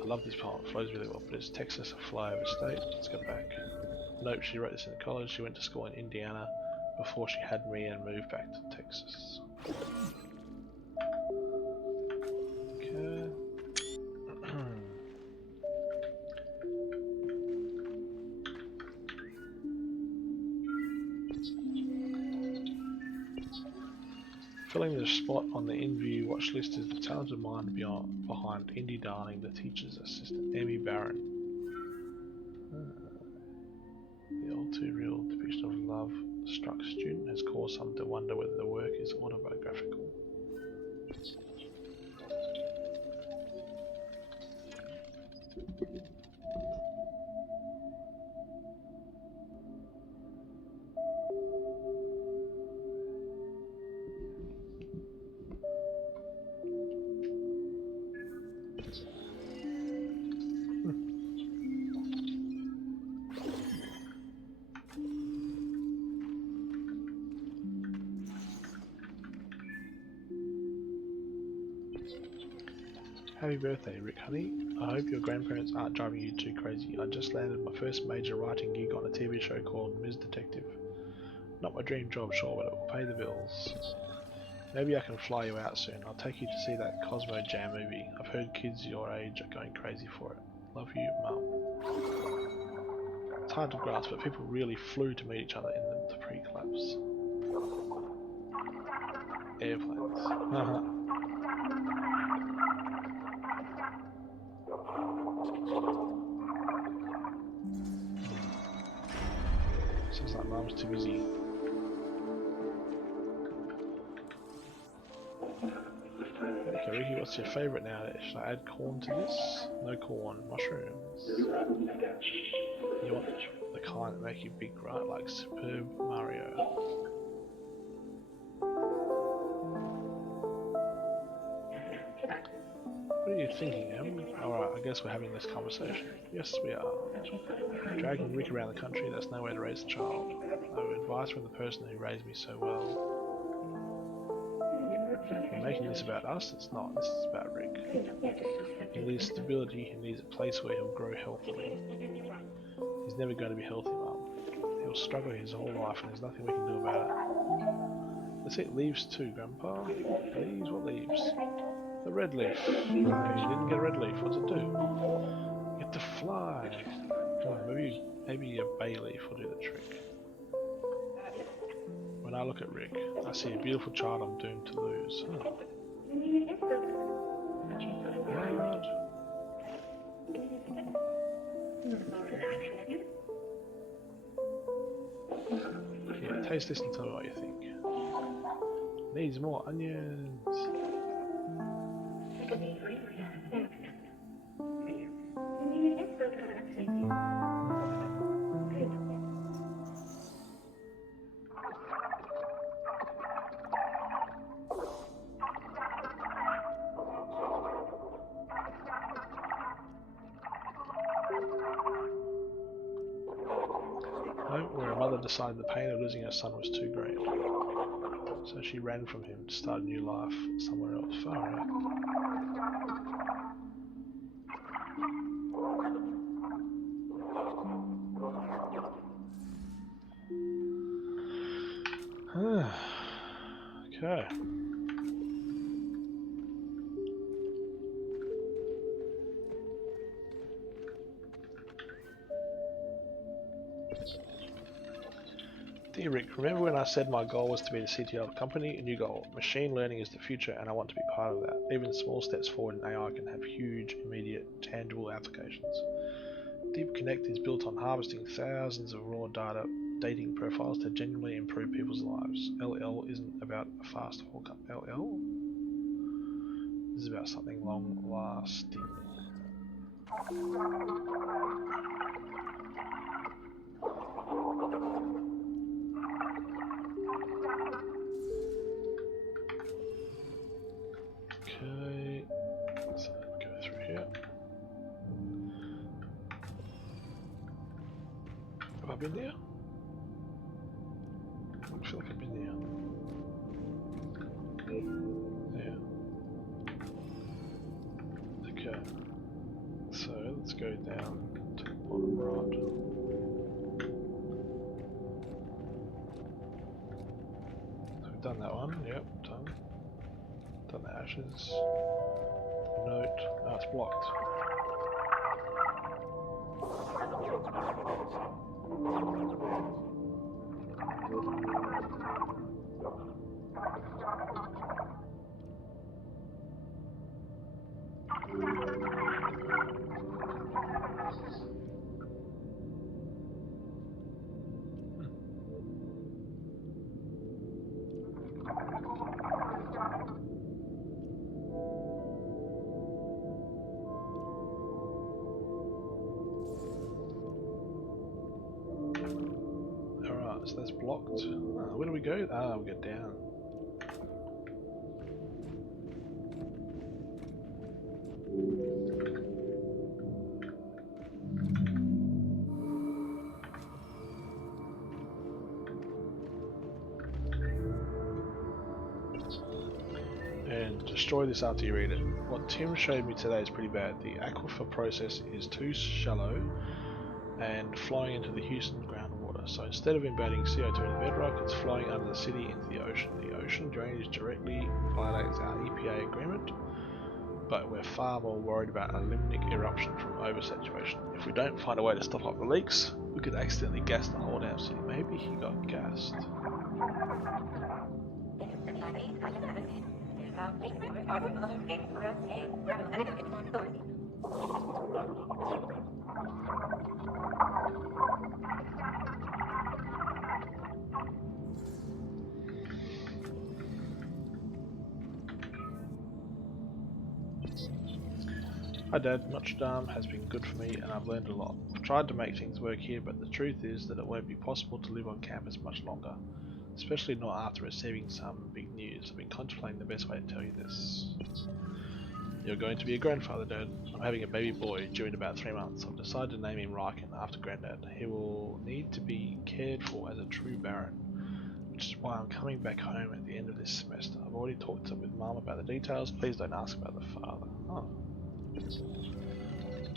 I love this poem, it flows really well, but is Texas a flyover state? Let's go back. Nope, she wrote this in college. She went to school in Indiana before she had me and moved back to Texas. Okay. Filling the spot on the in-view watch list is the talented mind behind Indy Darling, the teacher's assistant, Amy Barron. The all too real depiction of love-struck student has caused some to wonder whether the work is autobiographical. Happy birthday, Rick, honey. I hope your grandparents aren't driving you too crazy. I just landed my first major writing gig on a TV show called Ms. Detective. Not my dream job, sure, but it will pay the bills. Maybe I can fly you out soon. I'll take you to see that Cosmo Jam movie. I've heard kids your age are going crazy for it. Love you, Mum. It's hard to grasp, but people really flew to meet each other in the pre-collapse. Airplanes. Sounds like Mum's too busy. Okay, Ricky, what's your favourite nowadays? Should I add corn to this? No corn. Mushrooms. You want the kind that make you big, right? Like Superb Mario. What are you thinking, Em? Alright, I guess we're having this conversation. Yes, we are. Dragging Rick around the country, that's no way to raise a child. No advice from the person who raised me so well. We're making this about us, it's not. This is about Rick. He needs stability, he needs a place where he'll grow healthily. He's never going to be healthy, Mum. He'll struggle his whole life and there's nothing we can do about it. Let's eat leaves too, Grandpa. Leaves? What leaves? The red leaf. Okay, you didn't get a red leaf. What's it do? You get to fly. Oh, maybe a bay leaf will do the trick. When I look at Rick, I see a beautiful child I'm doomed to lose. Huh. What? Yeah, taste this and tell me what you think. Needs more onions. home where a mother decided the pain of losing her son was too great. So she ran from him to start a new life somewhere else. Far out. Okay. Dear Rick, remember when I said my goal was to be the CTO of a company? A new goal. Machine learning is the future and I want to be part of that. Even small steps forward in AI can have huge, immediate, tangible applications. Deep Connect is built on harvesting thousands of raw data, dating profiles to genuinely improve people's lives. LL isn't about a fast hookup. LL? This is about something long lasting. Okay, so go through here. Have I been there? I feel like I've been there. Yeah. Okay. So let's go down to the bottom right. So we've done that one. Yep, done. Done the ashes. Note. Oh, it's blocked. Alright, so that's blocked. Where do we go? We go down. And destroy this after you read it. What Tim showed me today is pretty bad. The aquifer process is too shallow and flowing into the Houston groundwater. So instead of embedding CO2 in the bedrock, it's flowing under the city into the ocean. The ocean drainage directly violates our EPA agreement, but we're far more worried about a limnic eruption from oversaturation. If we don't find a way to stop up the leaks, we could accidentally gas the whole damn city. Maybe he got gassed. Hi Dad, Notre Dame has been good for me and I've learned a lot. I've tried to make things work here, but the truth is that it won't be possible to live on campus much longer. Especially not after receiving some big news. I've been contemplating the best way to tell you this. You're going to be a grandfather, Dad. I'm having a baby boy due in about 3 months. I've decided to name him Riken after Granddad. He will need to be cared for as a true Baron, which is why I'm coming back home at the end of this semester. I've already talked with Mum about the details. Please don't ask about the father. Oh.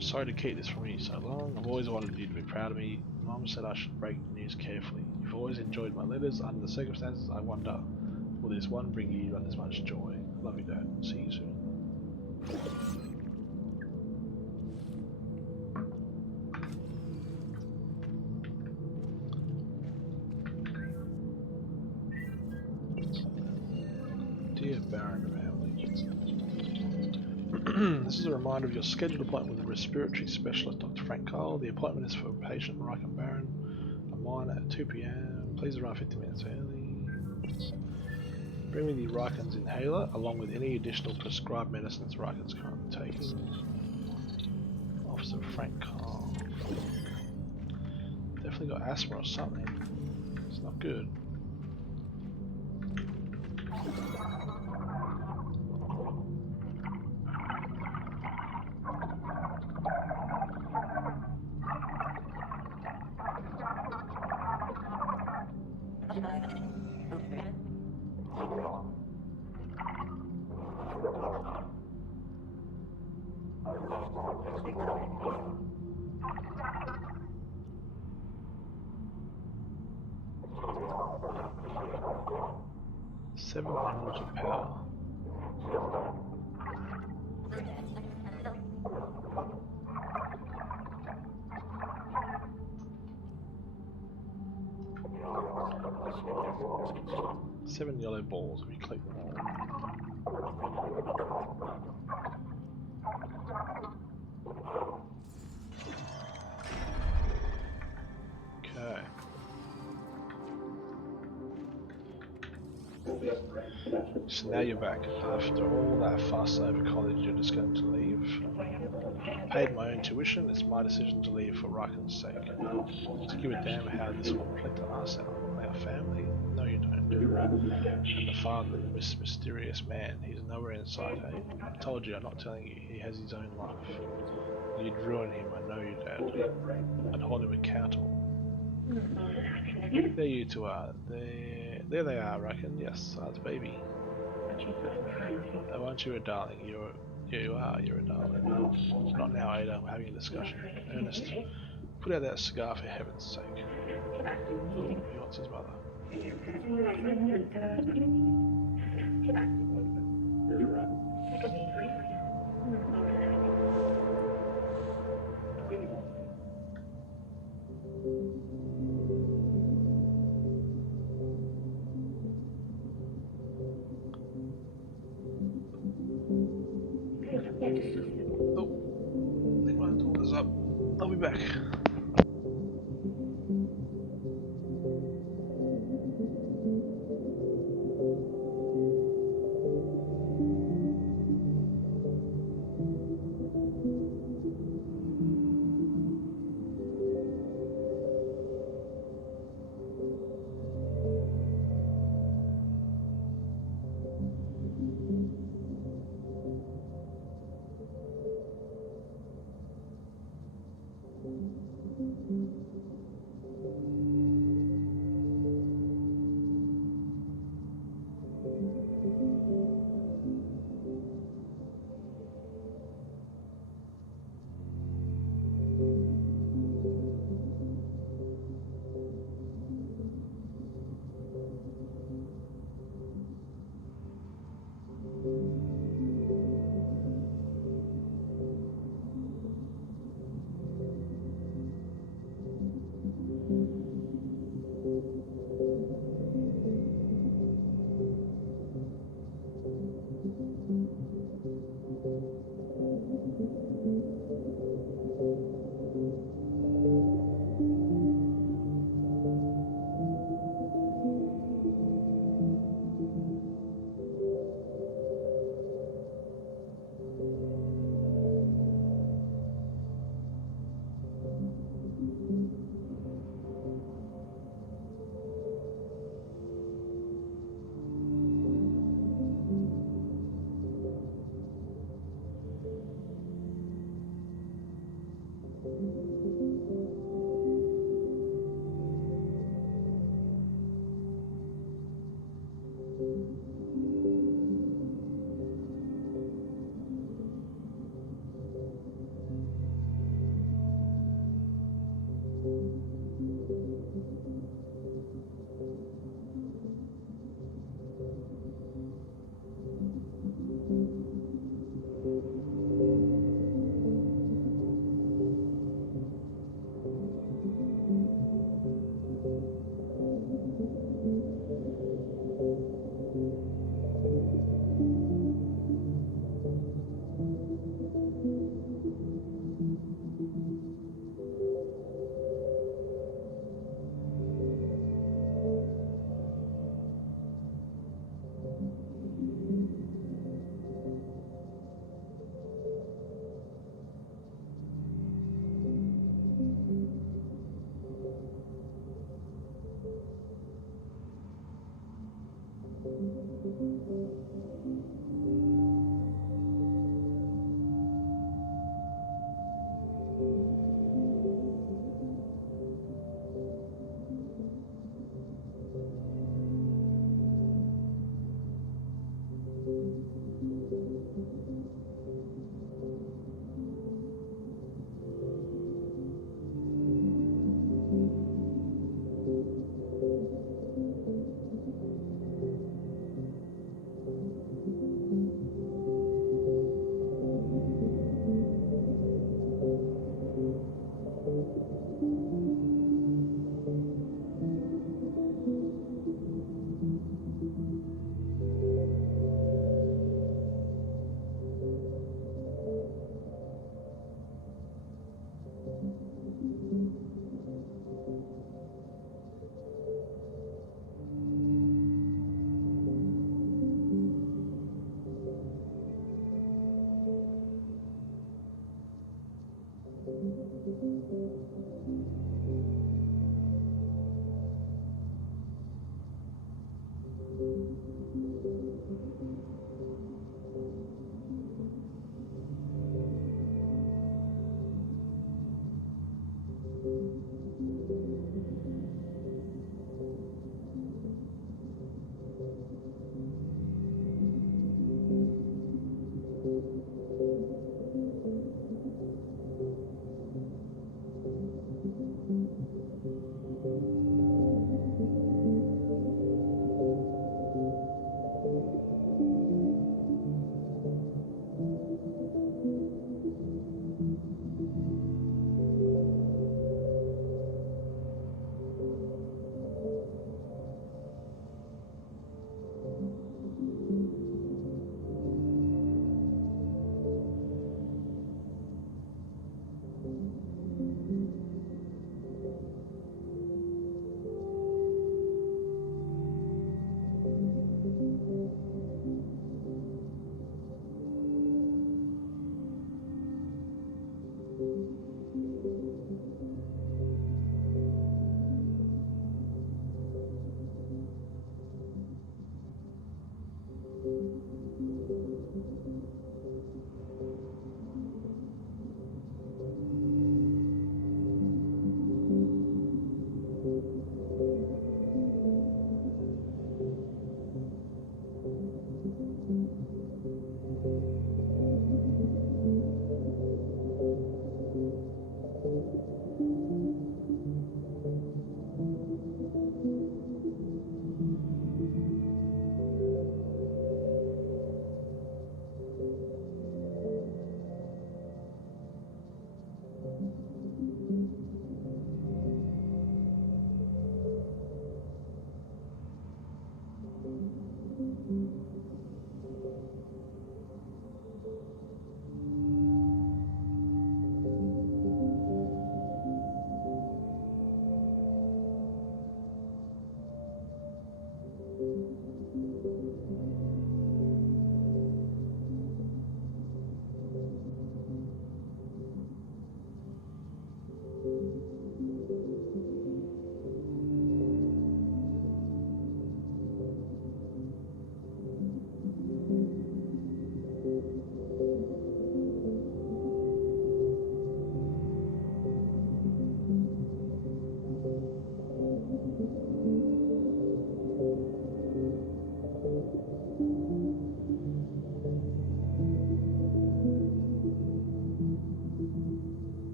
Sorry to keep this from you so long. I've always wanted you to be proud of me. Mum said I should break the news carefully. You've always enjoyed my letters. Under the circumstances, I wonder, will this one bring you as much joy? Love you, Dad. See you soon. Dear Baron of Hamley. This is a reminder of your scheduled appointment with the respiratory specialist, Dr. Frank Cole. The appointment is for patient Riken Baron. A mine at 2 PM. Please arrive 50 minutes early. Bring me the Riken's inhaler, along with any additional prescribed medicines Riken's currently taking. Officer Frank Cole. Definitely got asthma or something. It's not good. 7 modules of power. Seven yellow balls if you collect them all. Okay. So now you're back. After all that fuss over college, you're just going to leave? I paid my own tuition, it's my decision to leave for Riken's sake. Do you give a damn how this will reflect on us, on our family? No you don't. And the father, this mysterious man, he's nowhere in sight, eh? I told you, I'm not telling you, he has his own life. You'd ruin him, I know you, Dad. I'd hold him accountable. There you two are. There they are, Riken. Yes, the baby. Oh, aren't you a darling? You are, you're a darling. Not now, Ada, we're having a discussion. Ernest, put out that cigar for heaven's sake. Oh, he wants his mother. Oh, I think my door is up. I'll be back.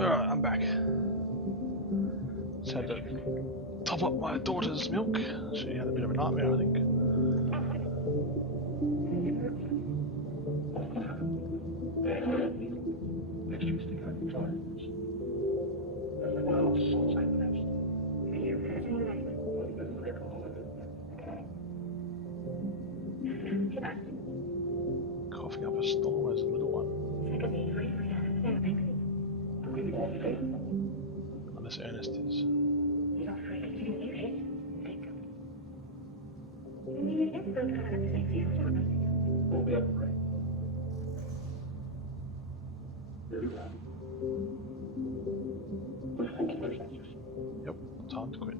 Alright, I'm back. Just had to top up my daughter's milk. She had a bit of a nightmare, I think. Coughing up a storm as a little one. Unless Ernest is. Yep, time to quit.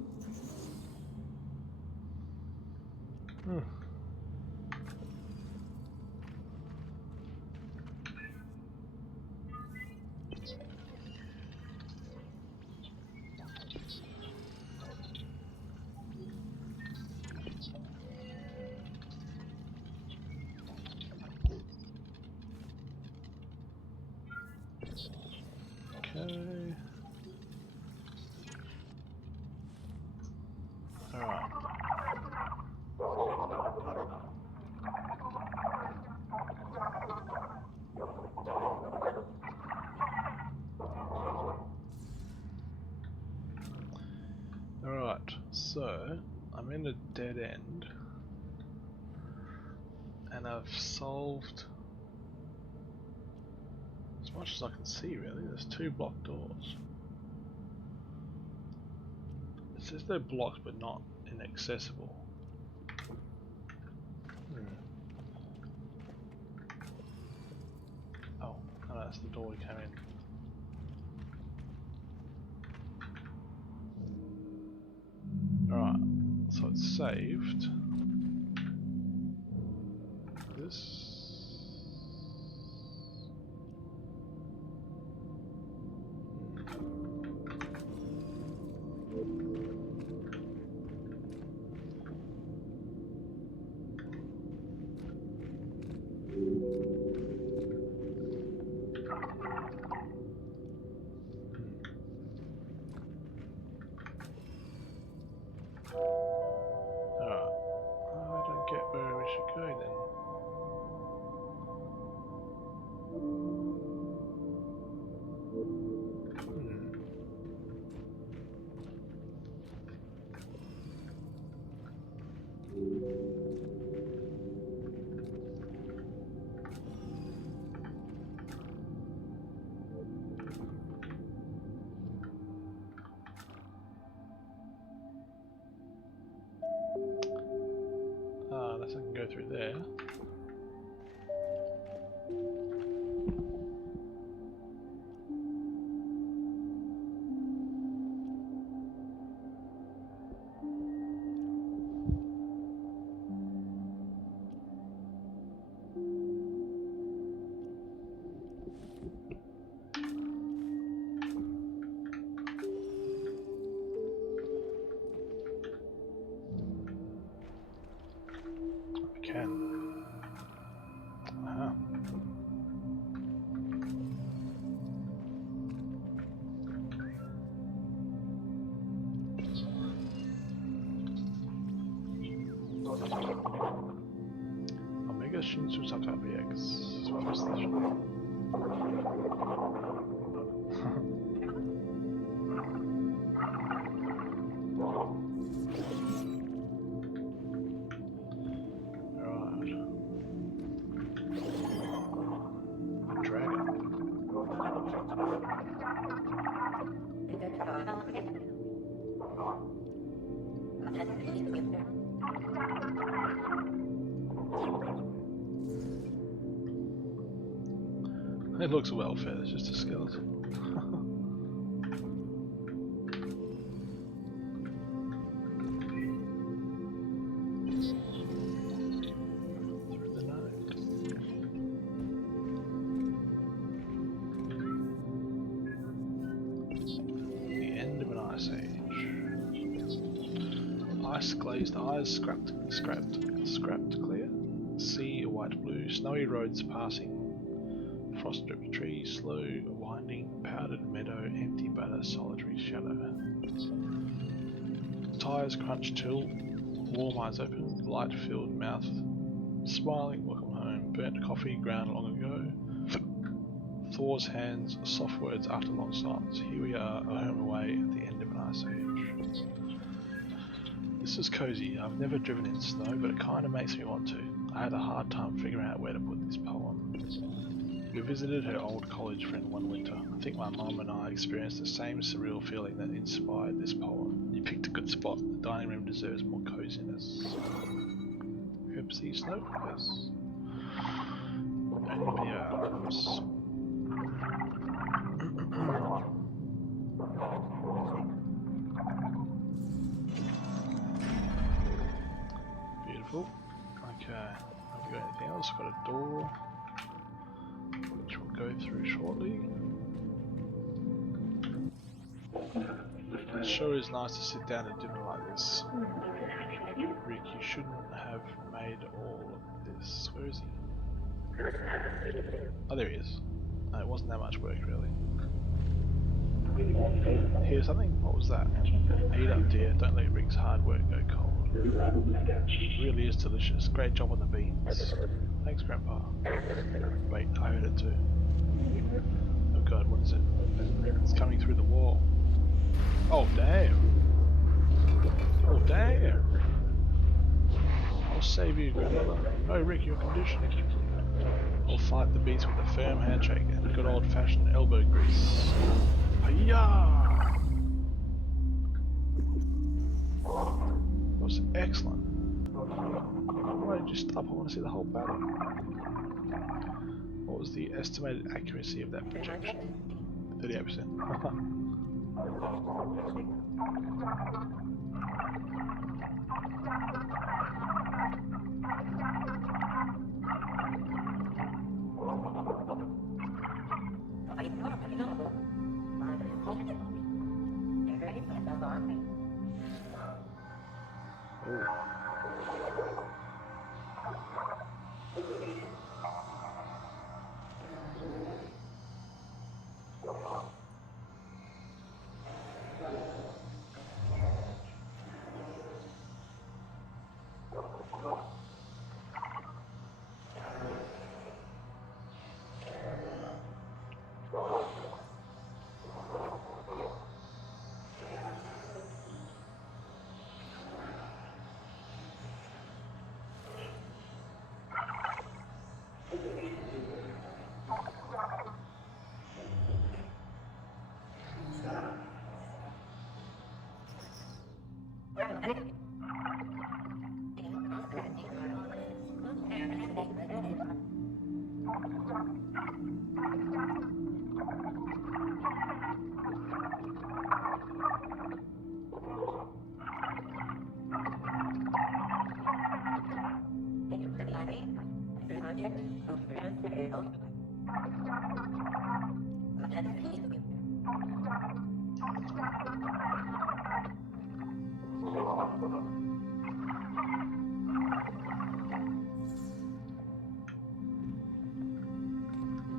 Alright, so I'm in a dead end and I've solved as much as I can see really. There's 2 blocked doors. It says they're blocked but not inaccessible. Oh, no, that's the door we came in. Alright, so it's saved. This. Alright, I don't get where we should go then. Unless I can go through there. Can. Omega Shinsusaka BX. What was that? It looks well fed, it's just a skeleton. Through the night. The end of an ice age. Ice glazed eyes scrapped clear. Sea white blue, snowy roads passing. Frost dripped trees, slow, winding, powdered meadow, empty but a solitary shadow. Tires crunch till, warm eyes open, light filled mouth, smiling, welcome home, burnt coffee ground long ago. Thor's hands, soft words after long silence. Here we are, a home away at the end of an ice age. This is cozy. I've never driven in snow, but it kind of makes me want to. I had a hard time figuring out where to put this poem. We visited her old college friend one winter. I think my mum and I experienced the same surreal feeling that inspired this poem. You picked a good spot. The dining room deserves more coziness. Herbsy snow? Yes. Only video albums. Beautiful. Okay. Have we got anything else? Got a door. Which we'll go through shortly. It sure is nice to sit down at dinner like this. Rick, you shouldn't have made all of this. Where is he? Oh, there he is. No, it wasn't that much work, really. Here's something? What was that? Eat up, dear. Don't let Rick's hard work go cold. It really is delicious. Great job on the beans. Thanks, Grandpa. Wait, I heard it too. Oh god, what is it? It's coming through the wall. Oh, damn. save you, grandmother. No, Rick, you're conditioned. I'll fight the beast with a firm handshake and good old-fashioned elbow grease. Hiya! That was excellent. Why did you stop? I want to see the whole battle. What was the estimated accuracy of that projection? 38%.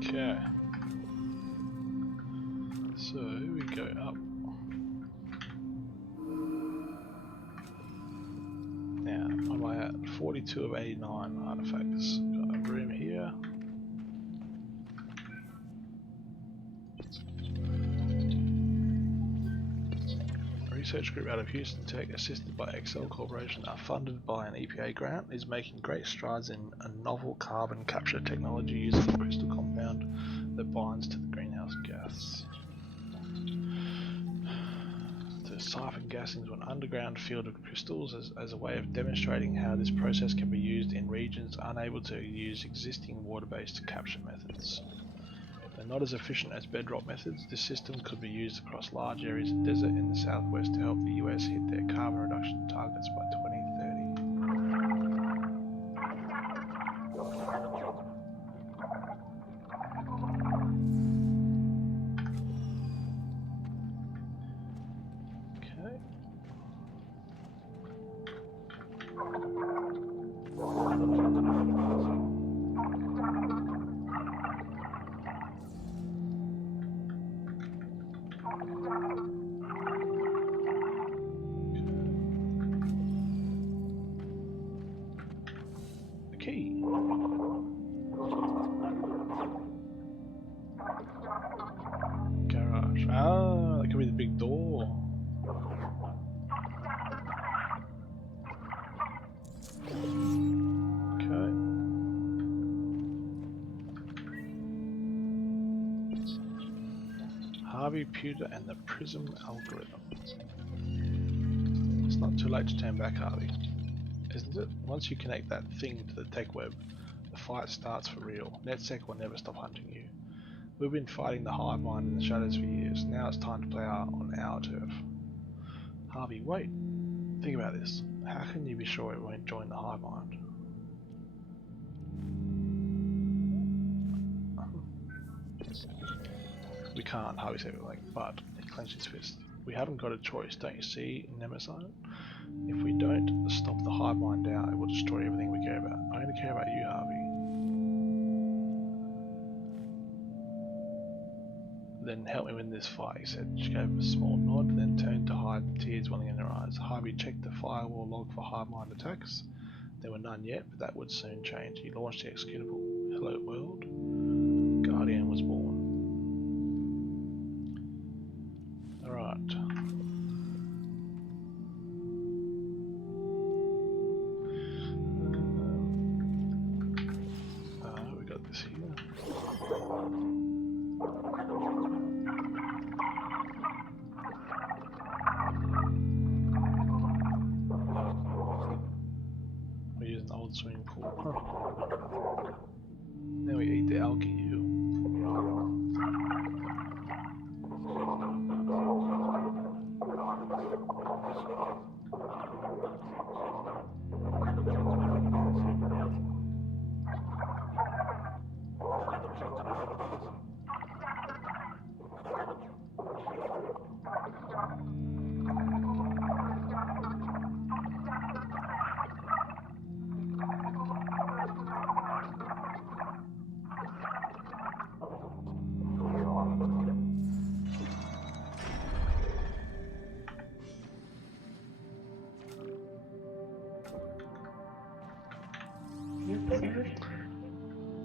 Okay. So we go up. Now, am I at 42 of 89 artifacts? Got a room here. A research group out of Houston Tech, assisted by Excel Corporation, are funded by an EPA grant, is making great strides in a novel carbon capture technology using a crystal compound that binds to the greenhouse gas. To siphon gas into an underground field of crystals as a way of demonstrating how this process can be used in regions unable to use existing water-based capture methods. Though not as efficient as bedrock methods, this system could be used across large areas of desert in the southwest to help the US hit their carbon reduction targets by 2030. Key. Garage. Ah, that could be the big door. Okay. Harvey Pewter and the Prism algorithm. It's not too late to turn back, Harvey. Isn't it? Once you connect that thing to the tech web, the fight starts for real. NetSec will never stop hunting you. We've been fighting the hive mind in the shadows for years. Now it's time to play on our turf. Harvey, wait. Think about this. How can you be sure it won't join the hive mind? We can't, Harvey said, but he clenched his fist. We haven't got a choice, don't you see, Nemesis? If we don't stop the hive mind now, it will destroy everything we care about. I only care about you, Harvey. Then help me win this fight, he said. She gave him a small nod, then turned to hide tears welling in her eyes. Harvey checked the firewall log for hive mind attacks. There were none yet, but that would soon change. He launched the executable. Hello world. Guardian was born. Alright. old swimming pool. Huh. Now we eat the algae. Ew.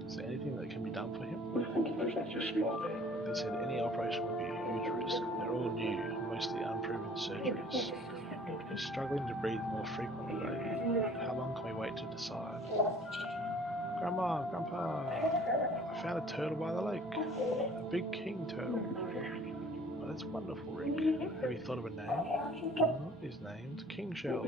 Is there anything that can be done for him? They said any operation would be a huge risk. They're all new, mostly unproven surgeries. He's struggling to breathe more frequently lately. How long can we wait to decide? Grandma, Grandpa, I found a turtle by the lake. A big king turtle. Oh, that's wonderful, Rick. Have you thought of a name? His name's King Shell.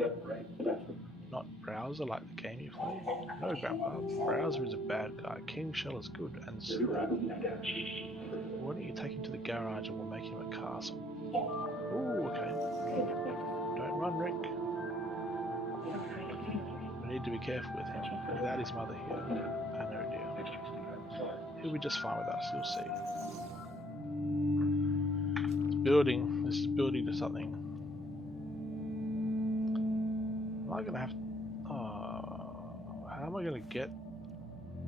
Not Browser like the game you play? No, Grandpa. Browser is a bad guy. King Shell is good and silly. Why don't you take him to the garage and we'll make him a castle? Ooh, okay. Don't run, Rick. We need to be careful with him. Without his mother here. I know, dear. He'll be just fine with us, you'll see. It's building. This is building to something. Am I gonna have... how am I gonna get...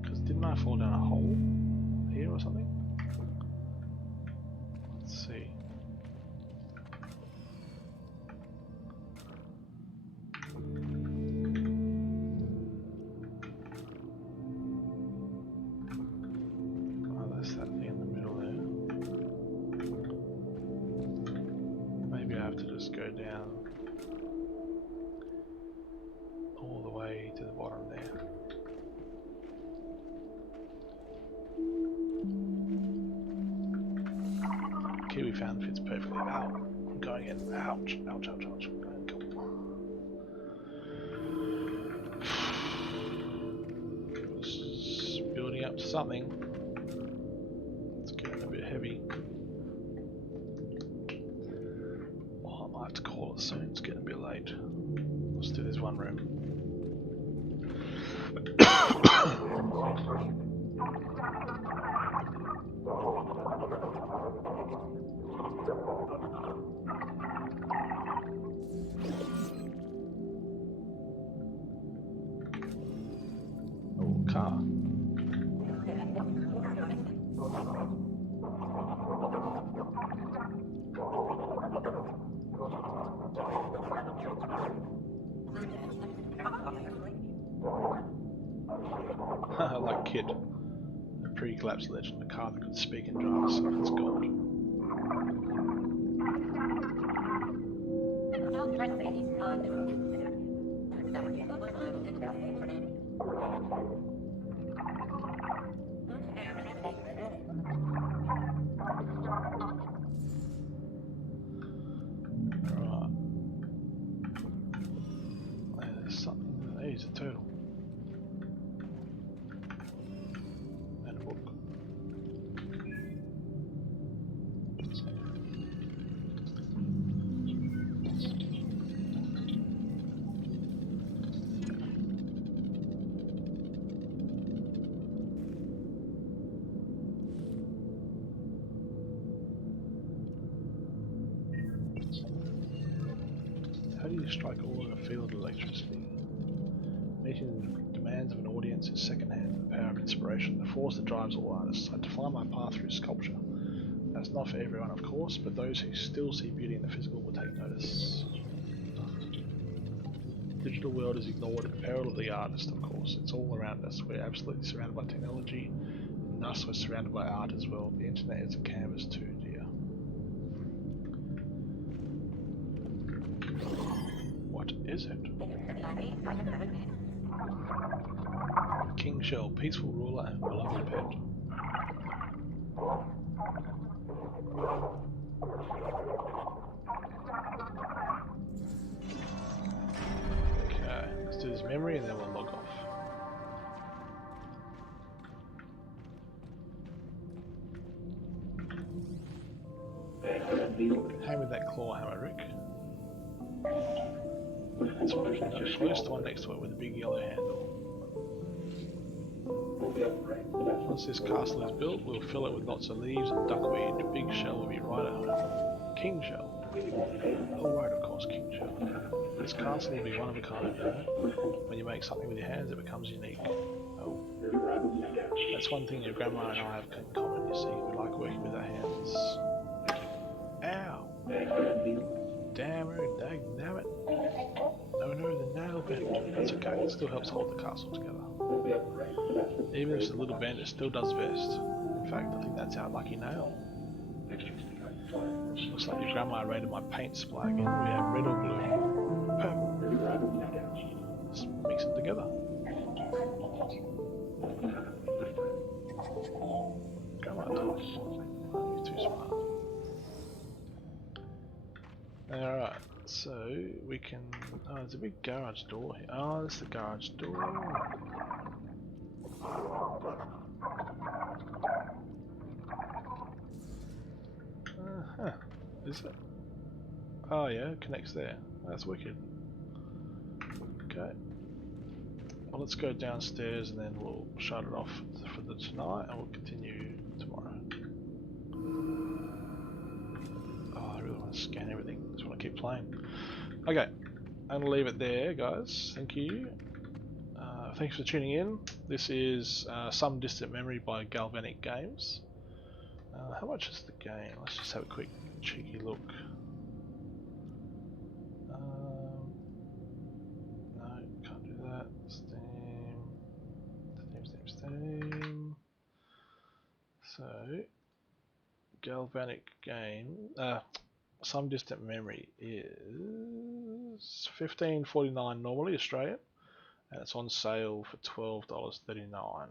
Because didn't I fall down a hole here or something? Let's see. Oh, that's that thing in the middle there. Maybe I have to just go down all the way to the bottom there. Kiwi fan fits perfectly. Ow. I'm going in. Ouch. Ouch, ouch, ouch. Go. This is building up to something. It's getting a bit heavy. Oh, I might have to call it soon. It's getting a bit late. Let's do this one room. Oh, car. Like Kid, a pre-collapse legend, a car that could speak and drive itself as God. Right. There's something. There's a turtle. How do you strike all in a field of electricity? Meeting the demands of an audience is second-hand, the power of inspiration, the force that drives all artists. I define my path through sculpture. That's not for everyone, of course, but those who still see beauty in the physical will take notice. The digital world is ignored at the peril of the artist, of course. It's all around us. We're absolutely surrounded by technology, and thus we're surrounded by art as well. The internet is a canvas too, dear. What is it? King Shell, peaceful ruler and beloved pet. Okay, let's do this memory and then we'll log off. Hand me that claw hammer, Rick. That's right, no, close the one next to it with a big yellow handle. Once this castle is built, we'll fill it with lots of leaves and duckweed. Big shell will be right at home. King shell. Oh right, of course, king shell. This castle will be one of a kind, you know? When you make something with your hands, it becomes unique. Oh. That's one thing your grandma and I have in common, you see. We like working with our hands. Ow! Damn it, dagnabbit. Oh no, the nail bent. That's okay, it still helps hold the castle together. Even if it's a little bent, it still does best. In fact, I think that's our lucky nail. Looks like your grandma rated my paint supply again. We have red or blue. Purple. Let's mix them together. Come on, Thomas. You're too smart. Alright, so we can... Oh, there's a big garage door here. Oh, that's the garage door. Huh. Is it? Oh yeah, it connects there. That's wicked. Okay. Well, let's go downstairs and then we'll shut it off for the tonight and we'll continue tomorrow. Oh, I really want to scan everything. Just want to keep playing. Okay, I'm going to leave it there, guys. Thank you. Thanks for tuning in. This is Some Distant Memory by Galvanic Games. How much is the game? Let's just have a quick cheeky look. No, can't do that. Steam. So, Galvanic Game. Some Distant Memory is $15.49 normally Australian, and it's on sale for $12.39.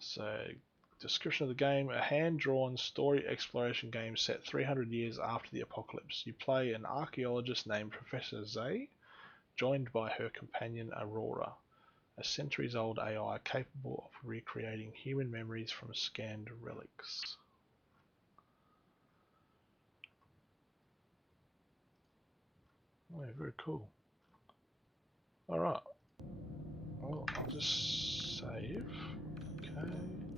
So, description of the game: a hand-drawn story exploration game set 300 years after the apocalypse. You play an archaeologist named Professor Zay, joined by her companion Aurora, a centuries-old AI capable of recreating human memories from scanned relics. Oh, very cool. Alright. Well, I'll just save. Okay,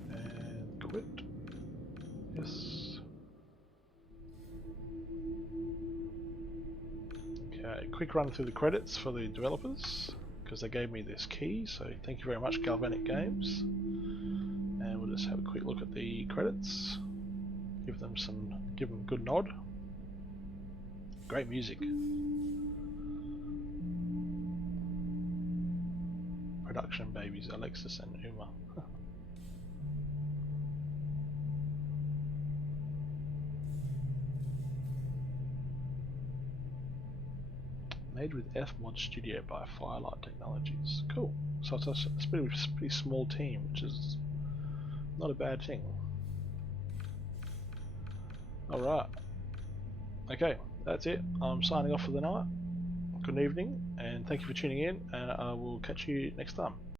and quit. Yes. Okay, quick run through the credits for the developers, because they gave me this key, so thank you very much, Galvanic Games. And we'll just have a quick look at the credits. Give them a good nod. Great music. Production babies, Alexis and Uma. Made with F-Mod Studio by Firelight Technologies. Cool. So it's a pretty small team, which is not a bad thing. Alright. Okay, that's it. I'm signing off for the night. Good evening, and thank you for tuning in, and I will catch you next time.